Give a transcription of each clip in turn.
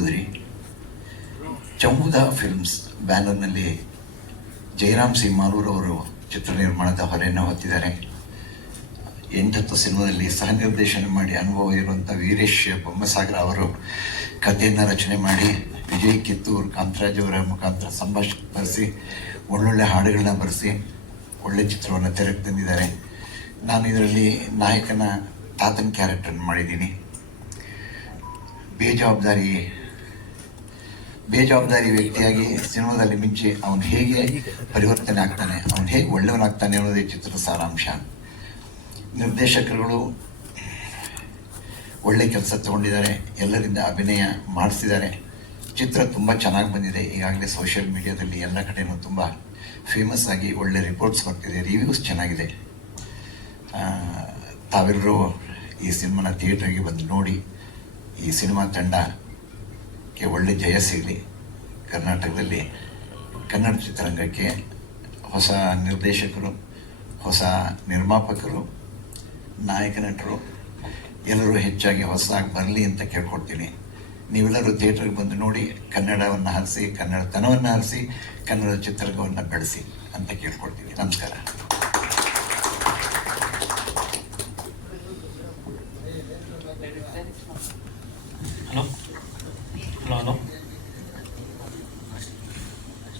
ನೋಡಿದ್ರಿ ಚೌದ ಫಿಲ್ಮ್ಸ್ ಬ್ಯಾನರ್ನಲ್ಲಿ ಜಯರಾಮ್ ಸಿ ಮಾರೂರ್ ಅವರು ಚಿತ್ರ ನಿರ್ಮಾಣದ ಹೊರೆಯನ್ನು ಹೊತ್ತಿದ್ದಾರೆ. ಎಂಟತ್ತು ಸಿನಿಮಾದಲ್ಲಿ ಸಹ ನಿರ್ದೇಶನ ಮಾಡಿ ಅನುಭವ ಇರುವಂಥ ವೀರೇಶ್ ಬೊಮ್ಮಸಾಗರ ಅವರು ಕಥೆಯನ್ನು ರಚನೆ ಮಾಡಿ ವಿಜಯ್ ಕಿತ್ತೂರು, ಕಾಂತರಾಜ್ ಅವರ ಮುಖಾಂತರ ಸಂಭಾಷಣೆ ಬರೆಸಿ, ಒಳ್ಳೊಳ್ಳೆ ಹಾಡುಗಳನ್ನ ಬರೆಸಿ ಒಳ್ಳೆ ಚಿತ್ರವನ್ನು ತೆರೆಗೆ ತಂದಿದ್ದಾರೆ. ನಾನು ಇದರಲ್ಲಿ ನಾಯಕನ ತಾತನ ಕ್ಯಾರೆಕ್ಟರ್ನ ಮಾಡಿದ್ದೀನಿ. ಬೇಜವಾಬ್ದಾರಿ ಬೇಜವಾಬ್ದಾರಿ ವ್ಯಕ್ತಿಯಾಗಿ ಸಿನಿಮಾದಲ್ಲಿ ಮಿಂಚಿ ಅವನು ಹೇಗೆ ಪರಿವರ್ತನೆ ಆಗ್ತಾನೆ, ಅವನು ಹೇಗೆ ಒಳ್ಳೆಯವನಾಗ್ತಾನೆ ಅನ್ನೋದೇ ಚಿತ್ರದ ಸಾರಾಂಶ. ನಿರ್ದೇಶಕರುಗಳು ಒಳ್ಳೆ ಕೆಲಸ ತಗೊಂಡಿದ್ದಾರೆ, ಎಲ್ಲರಿಂದ ಅಭಿನಯ ಮಾಡಿಸಿದ್ದಾರೆ. ಚಿತ್ರ ತುಂಬ ಚೆನ್ನಾಗಿ ಬಂದಿದೆ, ಈಗಾಗಲೇ ಸೋಷಿಯಲ್ ಮೀಡಿಯಾದಲ್ಲಿ ಎಲ್ಲ ಕಡೆಯೂ ತುಂಬ ಫೇಮಸ್ ಆಗಿ ಒಳ್ಳೆ ರಿಪೋರ್ಟ್ಸ್ ಬರ್ತಿದೆ ರಿವ್ಯೂಸ್ ಚೆನ್ನಾಗಿದೆ. ತಾವೆಲ್ಲರೂ ಈ ಸಿನಿಮಾನ ಥಿಯೇಟ್ರಿಗೆ ಬಂದು ನೋಡಿ, ಈ ಸಿನಿಮಾ ತಂಡಕ್ಕೆ ಒಳ್ಳೆ ಜಯ ಸಿಗಲಿ. ಕರ್ನಾಟಕದಲ್ಲಿ ಕನ್ನಡ ಚಿತ್ರರಂಗಕ್ಕೆ ಹೊಸ ನಿರ್ದೇಶಕರು, ಹೊಸ ನಿರ್ಮಾಪಕರು, ನಾಯಕ ನಟರು, ಎಲ್ಲರೂ ಹೆಚ್ಚಾಗಿ ಹೊಸದಾಗಿ ಬರಲಿ ಅಂತ ಕೇಳ್ಕೊಡ್ತೀನಿ. ನೀವೆಲ್ಲರೂ ಥಿಯೇಟ್ರಿಗೆ ಬಂದು ನೋಡಿ ಕನ್ನಡವನ್ನು ಹರಿಸಿ, ಕನ್ನಡತನವನ್ನು ಹರಿಸಿ, ಕನ್ನಡ ಚಿತ್ರರಂಗವನ್ನು ಬೆಳೆಸಿ ಅಂತ ಕೇಳ್ಕೊಡ್ತೀನಿ. ನಮಸ್ಕಾರ ಹಲೋ ಹಲೋ ಹಲೋ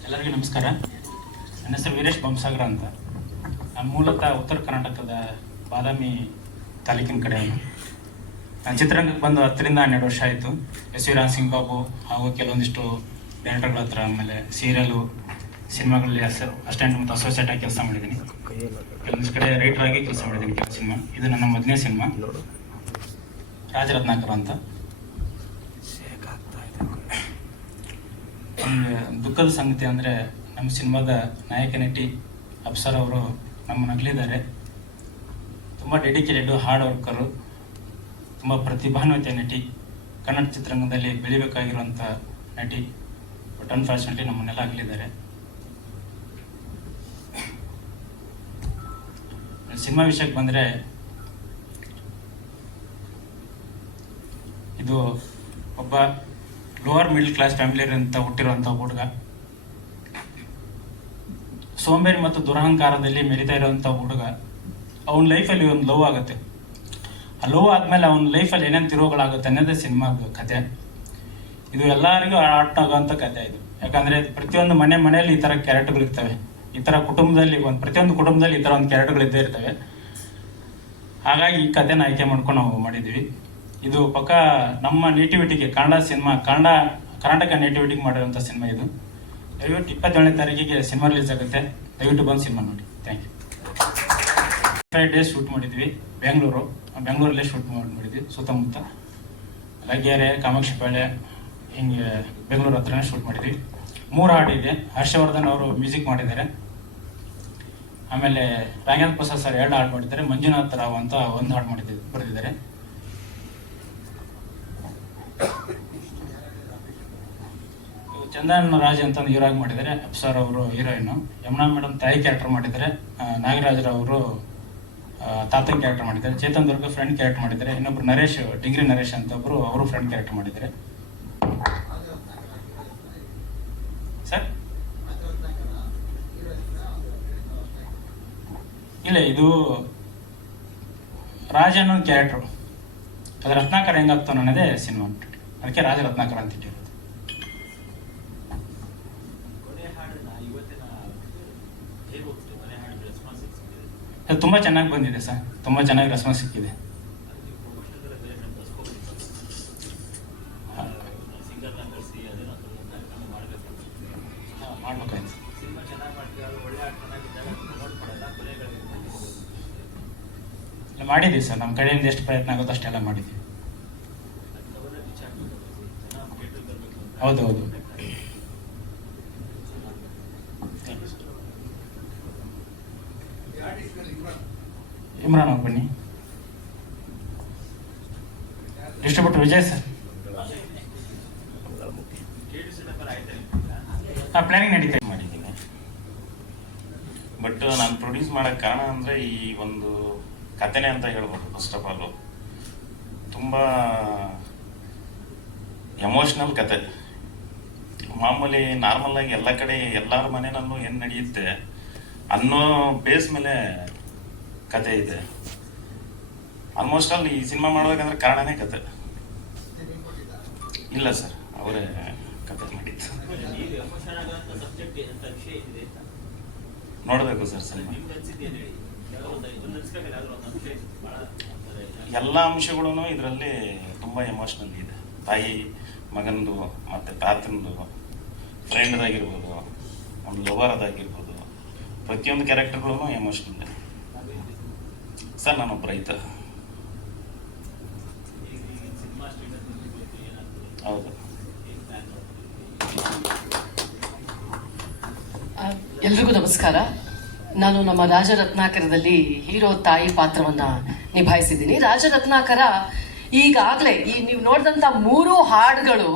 ಎಲ್ಲರಿಗೂ ನಮಸ್ಕಾರ ನನ್ನ ಬೊಮ್ಮಸಾಗರ ಅಂತ. ಮೂಲತಃ ಉತ್ತರ ಕರ್ನಾಟಕದ ಬಾದಾಮಿ ತಾಲೂಕಿನ ಕಡೆ ನಾನು ಚಿತ್ರರಂಗಕ್ಕೆ ಬಂದು ಹತ್ತರಿಂದ ಹನ್ನೆರಡು ವರ್ಷ ಆಯಿತು. ಎಸ್ ವಿ ರಾಮ್ ಸಿಂಗ್ ಬಾಬು ಹಾಗೂ ಕೆಲವೊಂದಿಷ್ಟು ಡೈರೆಕ್ಟರ್ಗಳ ಹತ್ರ ಆಮೇಲೆ ಸೀರಿಯಲು ಸಿನಿಮಾಗಳಲ್ಲಿ ಅಸಿಸ್ಟೆಂಟ್ ಮತ್ತು ಅಸೋಸಿಯೇಟ್ ಆಗಿ ಕೆಲಸ ಮಾಡಿದ್ದೀನಿ. ಕೆಲವೊಂದಿಷ್ಟು ಕಡೆ ರೈಟರ್ ಆಗಿ ಕೆಲಸ ಮಾಡಿದ್ದೀನಿ ಕೆಲವು ಸಿನಿಮಾ. ಇದು ನನ್ನ ಮೊದಲನೇ ಸಿನಿಮಾ. ರಾಜರತ್ನಾಕರ್ ಅಂತ. ಒಂದು ದುಃಖದ ಸಂಗತಿ ಅಂದರೆ ನಮ್ಮ ಸಿನಿಮಾದ ನಾಯಕ, ನಟಿ ಅಪ್ಸರ್ ಅವರು ನಮ್ಮನ್ನು ಅಗಲಿದ್ದಾರೆ ತುಂಬ ಡೆಡಿಕೇಟೆಡ್ ಹಾರ್ಡ್ ವರ್ಕರು ತುಂಬ ಪ್ರತಿಭಾನ್ವಿತ ನಟಿ. ಕನ್ನಡ ಚಿತ್ರರಂಗದಲ್ಲಿ ಬೆಳಿಬೇಕಾಗಿರುವಂಥ ನಟಿ. ಬಟ್ ಅನ್ಫಾರ್ಚುನೇಟ್ಲಿ ನಮ್ಮನ್ನೆಲ್ಲ ಅಗಲಿದ್ದಾರೆ. ಸಿನಿಮಾ ವಿಷಯಕ್ಕೆ ಬಂದರೆ ಇದು ಒಬ್ಬ ಲೋವರ್ ಮಿಡ್ಲ್ ಕ್ಲಾಸ್ ಫ್ಯಾಮಿಲಿ ಅಂತ ಹುಟ್ಟಿರುವಂಥ ಹುಡುಗ. ಸೋಂಬೇರಿ ಮತ್ತು ದುರಹಂಕಾರದಲ್ಲಿ ಮೆರಿತಾ ಇರುವಂಥ ಹುಡುಗ, ಅವನ ಲೈಫಲ್ಲಿ ಒಂದು ಲವ್ ಆಗುತ್ತೆ. ಆ ಲವ್ ಆದಮೇಲೆ ಅವನ ಲೈಫಲ್ಲಿ ಏನೇನು ತಿರುವುಗಳಾಗುತ್ತೆ ಅನ್ನೋದೇ ಸಿನಿಮಾ ಕತೆ. ಇದು ಎಲ್ಲರಿಗೂ ಆಟ ಆಗುವಂಥ ಕತೆ ಇದು. ಯಾಕಂದರೆ ಪ್ರತಿಯೊಂದು ಮನೆ ಮನೆಯಲ್ಲಿ ಈ ಥರ ಕ್ಯಾರೆಕ್ಟರ್ಗಳು ಇರ್ತವೆ. ಈ ಥರ ಕುಟುಂಬದಲ್ಲಿ ಒಂದು, ಪ್ರತಿಯೊಂದು ಕುಟುಂಬದಲ್ಲಿ ಈ ಥರ ಒಂದು ಕ್ಯಾರೆಕ್ಟರ್ಗಳು ಇದ್ದೇ ಇರ್ತವೆ. ಹಾಗಾಗಿ ಈ ಕಥೆನ ಆಯ್ಕೆ ಮಾಡ್ಕೊಂಡು ನಾವು ಮಾಡಿದ್ವಿ ಇದು ಪಕ್ಕ ನಮ್ಮ ನೇಟಿವಿಟಿಗೆ ಕನ್ನಡ ಸಿನಿಮಾ ಕನ್ನಡ, ಕರ್ನಾಟಕ ನೇಟಿವಿಟಿಗೆ ಮಾಡಿರುವಂಥ ಸಿನಿಮಾ ಇದು. ದಯವಿಟ್ಟು ಇಪ್ಪತ್ತೇಳನೇ ತಾರೀಕಿಗೆ ಸಿನಿಮಾ ರಿಲೀಸ್ ಆಗುತ್ತೆ. ದಯವಿಟ್ಟು ಬಂದು ಸಿನಿಮಾ ನೋಡಿ. Thank you five days shoot ಮಾಡಿದ್ವಿ ಬೆಂಗಳೂರು ಬೆಂಗಳೂರಲ್ಲೇ ಶೂಟ್ ಮಾಡಿ ಮಾಡಿದ್ವಿ, ಸುತ್ತಮುತ್ತ. ಲಗ್ಗೆರೆ ಕಾಮಾಕ್ಷಿಪಾಳ್ಯ, ಹಿಂಗೆ ಬೆಂಗಳೂರು ಹತ್ರನೇ ಶೂಟ್ ಮಾಡಿದ್ವಿ. ಮೂರು ಹಾಡಿದೆ ಹರ್ಷವರ್ಧನ್ ಅವರು ಮ್ಯೂಸಿಕ್ ಮಾಡಿದ್ದಾರೆ. ಆಮೇಲೆ ರಾಂಗನಾಥ್ ಪ್ರಸಾದ್ ಸರ್ ಎರಡು ಹಾಡು ಮಾಡಿದ್ದಾರೆ, ಮಂಜುನಾಥ್ ರಾವ್ ಅಂತ ಒಂದು ಹಾಡು ಮಾಡಿದ್ದು ಬರೆದಿದ್ದಾರೆ. ಚಂದನ್ ರಾಜ್ ಅಂತ ಒಂದು ಹೀರೋ ಆಗಿ ಮಾಡಿದ್ದಾರೆ, ಅಪ್ಸರ್ ಅವರು ಹೀರೋಯಿನ್ ಯಮುನಾ ಮೇಡಮ್ ತಾಯಿ ಕ್ಯಾರೆಕ್ಟರ್ ಮಾಡಿದ್ದಾರೆ ನಾಗರಾಜರವರು ತಾತನ್ ಕ್ಯಾರೆಕ್ಟರ್ ಮಾಡಿದ್ದಾರೆ, ಚೇತನ್ ದುರ್ಗ ಫ್ರೆಂಡ್ ಕ್ಯಾರೆಕ್ಟರ್ ಮಾಡಿದ್ದಾರೆ, ಇನ್ನೊಬ್ರು ನರೇಶ್, ಡಿಗ್ರಿ ನರೇಶ್ ಅಂತ ಒಬ್ರು ಅವರು ಫ್ರೆಂಡ್ ಕ್ಯಾರೆಕ್ಟರ್ ಮಾಡಿದ್ದಾರೆ. ಸರ್? ಇಲ್ಲ, ಇದು ರಾಜ ಅನ್ನೋ ಕ್ಯಾರೆಕ್ಟ್ರು ಅದು ರತ್ನಾಕರ್ ಹೆಂಗಾಗ್ತಾನೆ ಅನ್ನೋದೇ ಸಿನಿಮಾ ಅದಕ್ಕೆ ರಾಜ ರತ್ನಾಕರ್ ಅಂತ ಇಟ್ಟಿರೋದು ಅದು ತುಂಬ ಚೆನ್ನಾಗಿ ಬಂದಿದೆ ಸರ್. ತುಂಬ ಚೆನ್ನಾಗಿ ರೆಸ್ಪಾನ್ಸ್ ಸಿಕ್ಕಿದೆ. ಮಾಡಿದ್ದೀವಿ ಸರ್. ನಮ್ಮ ಕಡೆಯಿಂದ ಎಷ್ಟು ಪ್ರಯತ್ನ ಆಗುತ್ತೋ ಅಷ್ಟೆಲ್ಲ ಮಾಡಿದ್ದೀವಿ. ಹೌದು ಹೌದು. ಇಮ್ರಾನ್ ಅವ್ರು ಬನ್ನಿ. Distributor Vijay sir. ಹಾಂ ಪ್ಲಾನಿಂಗ್ ನಡೀತಾ ಮಾಡಿದ್ದೀನಿ. ಬಟ್ ನಾನು ಪ್ರೊಡ್ಯೂಸ್ ಮಾಡೋಕ್ಕೆ ಕಾರಣ ಅಂದರೆ ಈ ಒಂದು ಕಥೆನೇ ಅಂತ ಹೇಳ್ಬೋದು ಫಸ್ಟ್ ಆಫ್ ಆಲು ತುಂಬ ಎಮೋಷ್ನಲ್ ಕತೆ. ಮಾಮೂಲಿ ನಾರ್ಮಲ್ ಆಗಿ ಎಲ್ಲ ಕಡೆ ಎಲ್ಲರ ಮನೆಯಲ್ಲೂ ಏನು ನಡೆಯುತ್ತೆ ಅನ್ನೋ ಬೇಸ್ ಮೇಲೆ ಕತೆ ಇದೆ. ಆಲ್ಮೋಸ್ಟ್ ಆಲ್ ಈ ಸಿನಿಮಾ ಮಾಡ್ಬೇಕಂದ್ರೆ ಕಾರಣನೇ ಕತೆ. ಇಲ್ಲ ಸರ್, ಅವರೇ ಕತೆ ಮಾಡಿದ್ದು. ನೋಡಬೇಕು ಸರ್ ಸಿನಿಮಾ ಎಲ್ಲ ಅಂಶಗಳೂ ಇದರಲ್ಲಿ ತುಂಬ ಎಮೋಷ್ನಲ್ ಇದೆ. ತಾಯಿ ಮಗನದು ಮತ್ತು ತಾತಂದು ಫ್ರೆಂಡ್ದಾಗಿರ್ಬೋದು ಒಂದು ಲವರ್ ಅದಾಗಿರ್ಬೋದು, ಪ್ರತಿಯೊಂದು ಕ್ಯಾರೆಕ್ಟರ್ಗಳೂ ಎಮೋಷ್ನಲ್ ಇದೆ. ಸರ್ ನಾನೊಬ್ಬ ರೈತ. ಹೌದು. ಎಲ್ರಿಗೂ ನಮಸ್ಕಾರ. ನಾನು ನಮ್ಮ ರಾಜರತ್ನಾಕರದಲ್ಲಿ ಹೀರೋ ತಾಯಿ ಪಾತ್ರವನ್ನ ನಿಭಾಯಿಸಿದ್ದೀನಿ. ರಾಜರತ್ನಾಕರ ಈಗಾಗಲೇ ಈ ನೀವು ನೋಡಿದಂಥ ಮೂರು ಹಾಡುಗಳು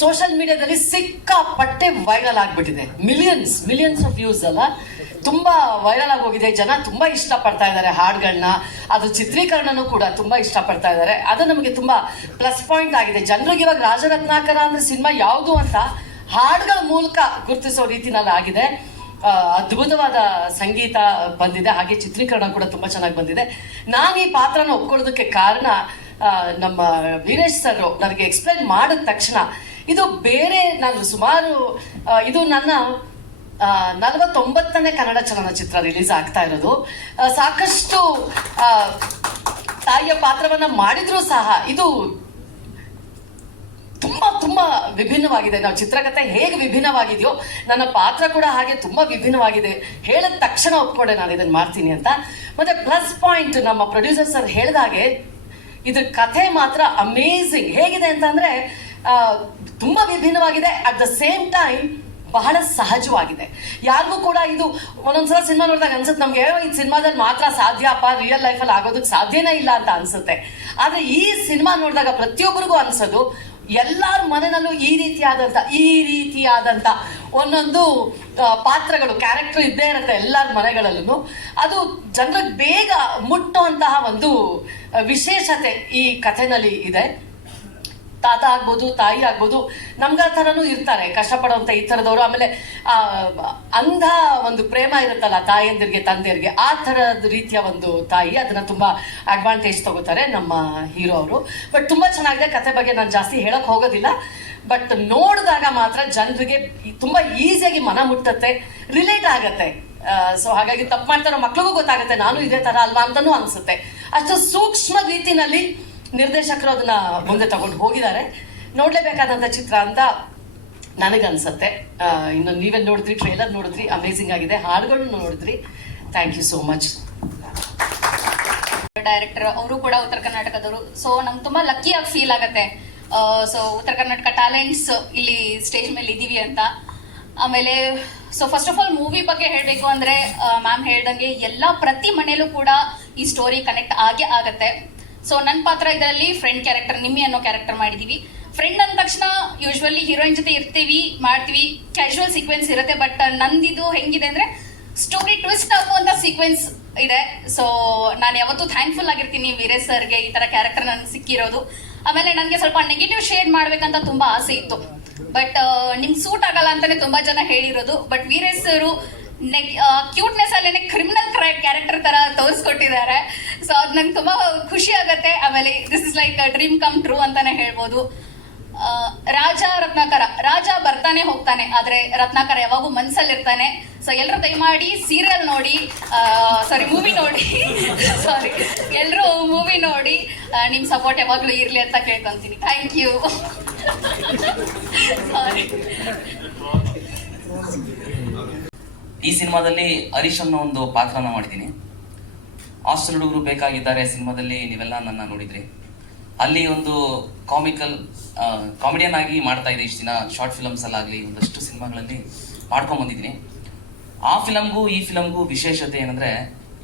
ಸೋಷಿಯಲ್ ಮೀಡಿಯಾದಲ್ಲಿ ಸಿಕ್ಕಾಪಟ್ಟೆ ವೈರಲ್ ಆಗಿಬಿಟ್ಟಿದೆ. ಮಿಲಿಯನ್ಸ್ ಮಿಲಿಯನ್ಸ್ ಆಫ್ ವ್ಯೂಸ್ ಅಲ್ಲ. ತುಂಬಾ ವೈರಲ್ ಆಗೋಗಿದೆ. ಜನ ತುಂಬಾ ಇಷ್ಟಪಡ್ತಾ ಇದ್ದಾರೆ ಹಾಡುಗಳನ್ನ ಅದು ಚಿತ್ರೀಕರಣನೂ ಕೂಡ ತುಂಬಾ ಇಷ್ಟಪಡ್ತಾ ಇದ್ದಾರೆ. ಅದು ನಮಗೆ ತುಂಬಾ ಪ್ಲಸ್ ಪಾಯಿಂಟ್ ಆಗಿದೆ. ಜನರಿಗೆ ಇವಾಗ ರಾಜರತ್ನಾಕರ ಅಂದ್ರೆ ಸಿನಿಮಾ ಯಾವುದು ಅಂತ ಹಾಡುಗಳ ಮೂಲಕ ಗುರುತಿಸೋ ರೀತಿನಲ್ಲಿ ಆಗಿದೆ. ಅದ್ಭುತವಾದ ಸಂಗೀತ ಬಂದಿದೆ. ಹಾಗೆ ಚಿತ್ರೀಕರಣ ಕೂಡ ತುಂಬಾ ಚೆನ್ನಾಗಿ ಬಂದಿದೆ. ನಾನು ಈ ಪಾತ್ರನ ಒಪ್ಕೊಳ್ಳೋದಕ್ಕೆ ಕಾರಣ ನಮ್ಮ ವೀರೇಶ್ ಸರ್ ನನಗೆ ಎಕ್ಸ್ಪ್ಲೈನ್ ಮಾಡಿದ ತಕ್ಷಣ, ಇದು ಬೇರೆ, ನಾನು ಸುಮಾರು ಇದು ನನ್ನ ನಲವತ್ತೊಂಬತ್ತನೇ ಕನ್ನಡ ಚಲನಚಿತ್ರ ರಿಲೀಸ್ ಆಗ್ತಾ ಇರೋದು. ಸಾಕಷ್ಟು ತಾಯಿಯ ಪಾತ್ರವನ್ನ ಮಾಡಿದ್ರು ಸಹ ಇದು ತುಂಬಾ ತುಂಬಾ ವಿಭಿನ್ನವಾಗಿದೆ. ನಾವು ಚಿತ್ರಕಥೆ ಹೇಗೆ ವಿಭಿನ್ನವಾಗಿದೆಯೋ, ನನ್ನ ಪಾತ್ರ ಕೂಡ ಹಾಗೆ ತುಂಬಾ ವಿಭಿನ್ನವಾಗಿದೆ. ಹೇಳಿದ ತಕ್ಷಣ ಒಪ್ಕೊಂಡೆ ನಾನು ಇದನ್ನ ಮಾಡ್ತೀನಿ ಅಂತ. ಮತ್ತೆ ಪ್ಲಸ್ ಪಾಯಿಂಟ್ ನಮ್ಮ ಪ್ರೊಡ್ಯೂಸರ್ ಸರ್ ಹೇಳಿದಾಗೆ, ಇದ್ರ ಕಥೆ ಮಾತ್ರ ಅಮೇಝಿಂಗ್ ಹೇಗಿದೆ ಅಂತಂದ್ರೆ ತುಂಬಾ ವಿಭಿನ್ನವಾಗಿದೆ. ಅಟ್ ದ ಸೇಮ್ ಟೈಮ್ ಬಹಳ ಸಹಜವಾಗಿದೆ. ಯಾರಿಗೂ ಕೂಡ ಇದು ಒಂದೊಂದ್ಸಲ ಸಿನಿಮಾ ನೋಡಿದಾಗ ಅನ್ಸುತ್ತೆ, ನಮ್ಗೆ ಈ ಸಿನಿಮಾದಲ್ಲಿ ಮಾತ್ರ ಸಾಧ್ಯ ಅಪ್ಪ ರಿಯಲ್ ಲೈಫಲ್ಲಿ ಆಗೋದಕ್ಕೆ ಸಾಧ್ಯನೇ ಇಲ್ಲ ಅಂತ ಅನ್ಸುತ್ತೆ. ಆದ್ರೆ ಈ ಸಿನಿಮಾ ನೋಡಿದಾಗ ಪ್ರತಿಯೊಬ್ಬರಿಗೂ ಅನ್ಸೋದು, ಎಲ್ಲರ ಮನೆಯಲ್ಲೂ ಈ ರೀತಿಯಾದಂಥ ಈ ರೀತಿಯಾದಂಥ ಒಂದೊಂದು ಪಾತ್ರಗಳು ಕ್ಯಾರೆಕ್ಟರ್ ಇದ್ದೇ ಇರುತ್ತೆ ಎಲ್ಲರ ಮನೆಗಳಲ್ಲೂ ಅದು ಜನರಿಗೆ ಬೇಗ ಮುಟ್ಟುವಂತಹ ಒಂದು ವಿಶೇಷತೆ ಈ ಕಥೆನಲ್ಲಿ ಇದೆ. ತಾತ ಆಗ್ಬೋದು, ತಾಯಿ ಆಗ್ಬೋದು ಆ ಥರನೂ ಇರ್ತಾರೆ. ಕಷ್ಟಪಡುವಂತ ಈ ಥರದವರು. ಆಮೇಲೆ ಅಂಧ ಒಂದು ಪ್ರೇಮ ಇರುತ್ತಲ್ಲ ತಾಯಂದಿರಿಗೆ, ತಂದೆಯರಿಗೆ, ಆ ಥರದ ರೀತಿಯ ಒಂದು ತಾಯಿ ಅದನ್ನ ತುಂಬಾ ಅಡ್ವಾಂಟೇಜ್ ತಗೋತಾರೆ ನಮ್ಮ ಹೀರೋ ಅವರು. ಬಟ್ ತುಂಬಾ ಚೆನ್ನಾಗಿದೆ. ಕತೆ ಬಗ್ಗೆ ನಾನು ಜಾಸ್ತಿ ಹೇಳಕ್ ಹೋಗೋದಿಲ್ಲ. ಬಟ್ ನೋಡಿದಾಗ ಮಾತ್ರ ಜನರಿಗೆ ತುಂಬಾ ಈಸಿಯಾಗಿ ಮನ ಮುಟ್ಟತ್ತೆ ರಿಲೇಟ್ ಆಗತ್ತೆ. ಸೊ ಹಾಗಾಗಿ ತಪ್ಪು ಮಾಡ್ತಾರೋ ಮಕ್ಳಿಗೂ ಗೊತ್ತಾಗುತ್ತೆ, ನಾನು ಇದೇ ತರ ಅಲ್ವಾ ಅಂತಲೂ ಅನ್ಸುತ್ತೆ. ಅಷ್ಟು ಸೂಕ್ಷ್ಮ ರೀತಿನಲ್ಲಿ ನಿರ್ದೇಶಕರು ಅದನ್ನ ಮುಂದೆ ತಗೊಂಡು ಹೋಗಿದ್ದಾರೆ. ನೋಡ್ಲೇಬೇಕಾದಂತ ಚಿತ್ರ ಅಂತ ನನಗನ್ಸತ್ತೆ. ಇನ್ನು ನೀವೇ ನೋಡಿದ್ರಿ, ಟ್ರೈಲರ್ ನೋಡಿದ್ರಿ ಅಮೇಸಿಂಗ್ ಆಗಿದೆ. ಹಾಡುಗಳನ್ನು ನೋಡಿದ್ರಿ. Thank you so much director ಅವರು ಕೂಡ ಉತ್ತರ ಕರ್ನಾಟಕದವರು. ಸೊ ನಮ್ಗೆ ತುಂಬಾ ಆಗಿ ಫೀಲ್ ಆಗತ್ತೆ. ಸೊ ಉತ್ತರ ಕರ್ನಾಟಕ ಟ್ಯಾಲೆಂಟ್ಸ್ ಇಲ್ಲಿ ಸ್ಟೇಜ್ ಮೇಲೆ ಇದೀವಿ ಅಂತ. ಆಮೇಲೆ so first of all movie ಬಗ್ಗೆ ಹೇಳಬೇಕು ಅಂದ್ರೆ ಮ್ಯಾಮ್ ಹೇಳ್ದಂಗೆ ಎಲ್ಲ ಪ್ರತಿ ಮನೆಯಲ್ಲೂ ಕೂಡ ಈ ಸ್ಟೋರಿ ಕನೆಕ್ಟ್ ಆಗೇ ಆಗತ್ತೆ. ಸೊ ನನ್ನ ಪಾತ್ರ ಇದರಲ್ಲಿ ಫ್ರೆಂಡ್ ಕ್ಯಾರೆಕ್ಟರ್ ನಿಮ್ಮಿ ಅನ್ನೋ ಕ್ಯಾರೆಕ್ಟರ್ ಮಾಡಿದೀವಿ. ಫ್ರೆಂಡ್ ಅಂದ ತಕ್ಷಣ ಯೂಶ್ವಲಿ ಹೀರೋಯಿನ್ ಜೊತೆ ಇರ್ತೀವಿ, ಮಾಡ್ತೀವಿ. ಕ್ಯಾಶುವಲ್ ಸೀಕ್ವೆನ್ಸ್ ಇರುತ್ತೆ ಬಟ್ ನಂದಿದು ಹೆಂಗಿದೆ ಅಂದ್ರೆ ಸ್ಟೋರಿ ಟ್ವಿಸ್ಟ್ ಆಗುವಂತ ಸೀಕ್ವೆನ್ಸ್ ಇದೆ. ಸೊ ನಾನು ಯಾವತ್ತೂ ಥ್ಯಾಂಕ್ಫುಲ್ ಆಗಿರ್ತೀನಿ ವೀರೇಶ್ ಸರ್ಗೆ ಈ ತರ ಕ್ಯಾರೆಕ್ಟರ್ ನನ್ ಸಿಕ್ಕಿರೋದು. ಆಮೇಲೆ ನನಗೆ ಸ್ವಲ್ಪ ನೆಗೆಟಿವ್ ಶೇಡ್ ಮಾಡ್ಬೇಕಂತ ತುಂಬಾ ಆಸೆ ಇತ್ತು. ಬಟ್ ನಿಮ್ಗೆ ಸೂಟ್ ಆಗಲ್ಲ ಅಂತಾನೆ ತುಂಬಾ ಜನ ಹೇಳಿರೋದು. ಬಟ್ ವೀರೇಶ್ ಸರು ಕ್ಯೂಟ್ನೆಸ್ ಅಲ್ಲೇನೆ ಕ್ರಿಮಿನಲ್ ಕ್ಯಾರೆಕ್ಟರ್ ತರ ತೋರಿಸ್ಕೊಟ್ಟಿದ್ದಾರೆ. ನಂಗೆ ತುಂಬಾ ಖುಷಿ ಆಗತ್ತೆ. ಆಮೇಲೆ this is like dream come true ಅಂತಾನೆ ಹೇಳ್ಬೋದು. ರಾಜ ರತ್ನಾಕರ, ರಾಜ ಬರ್ತಾನೆ ಹೋಗ್ತಾನೆ, ಆದ್ರೆ ರತ್ನಾಕರ ಯಾವಾಗೂ ಮನ್ಸಲ್ಲಿರ್ತಾನೆ. ಸೊ ಎಲ್ಲರೂ ದಯಮಾಡಿ ಸೀರಿಯಲ್ ನೋಡಿ ಸಾರಿ ಮೂವಿ ನೋಡಿ. ಸಾರಿ ಎಲ್ಲರೂ ಮೂವಿ ನೋಡಿ. ನಿಮ್ಮ ನಿಮ್ ಸಪೋರ್ಟ್ ಯಾವಾಗ್ಲೂ ಇರ್ಲಿ ಅಂತ ಕೇಳ್ಕೊಂತೀನಿ. ಥ್ಯಾಂಕ್ ಯು ಸಾರಿ ಈ ಸಿನಿಮಾದಲ್ಲಿ ಹರೀಶ್ ಅನ್ನೋ ಒಂದು ಪಾತ್ರನ ಮಾಡಿದ್ದೀನಿ. ಹಾಸ್ಟೆಲ್ ಹುಡುಗರು ಬೇಕಾಗಿದ್ದಾರೆ ಸಿನಿಮಾದಲ್ಲಿ, ನೀವೆಲ್ಲ ನನ್ನ ನೋಡಿದ್ರಿ. ಅಲ್ಲಿ ಒಂದು ಕಾಮಿಕಲ್ ಕಾಮಿಡಿಯನ್ ಆಗಿ ಮಾಡ್ತಾ ಇದೆ ಇಷ್ಟು ದಿನ, ಶಾರ್ಟ್ ಫಿಲಮ್ಸ್ ಆಗಲಿ, ಒಂದಷ್ಟು ಸಿನಿಮಾಗಳಲ್ಲಿ ಮಾಡ್ಕೊಂಡ್ ಬಂದಿದ್ದೀನಿ. ಆ ಫಿಲಮ್ಗೂ, ಈ ಫಿಲಮ್ಗೂ ವಿಶೇಷತೆ ಏನಂದ್ರೆ,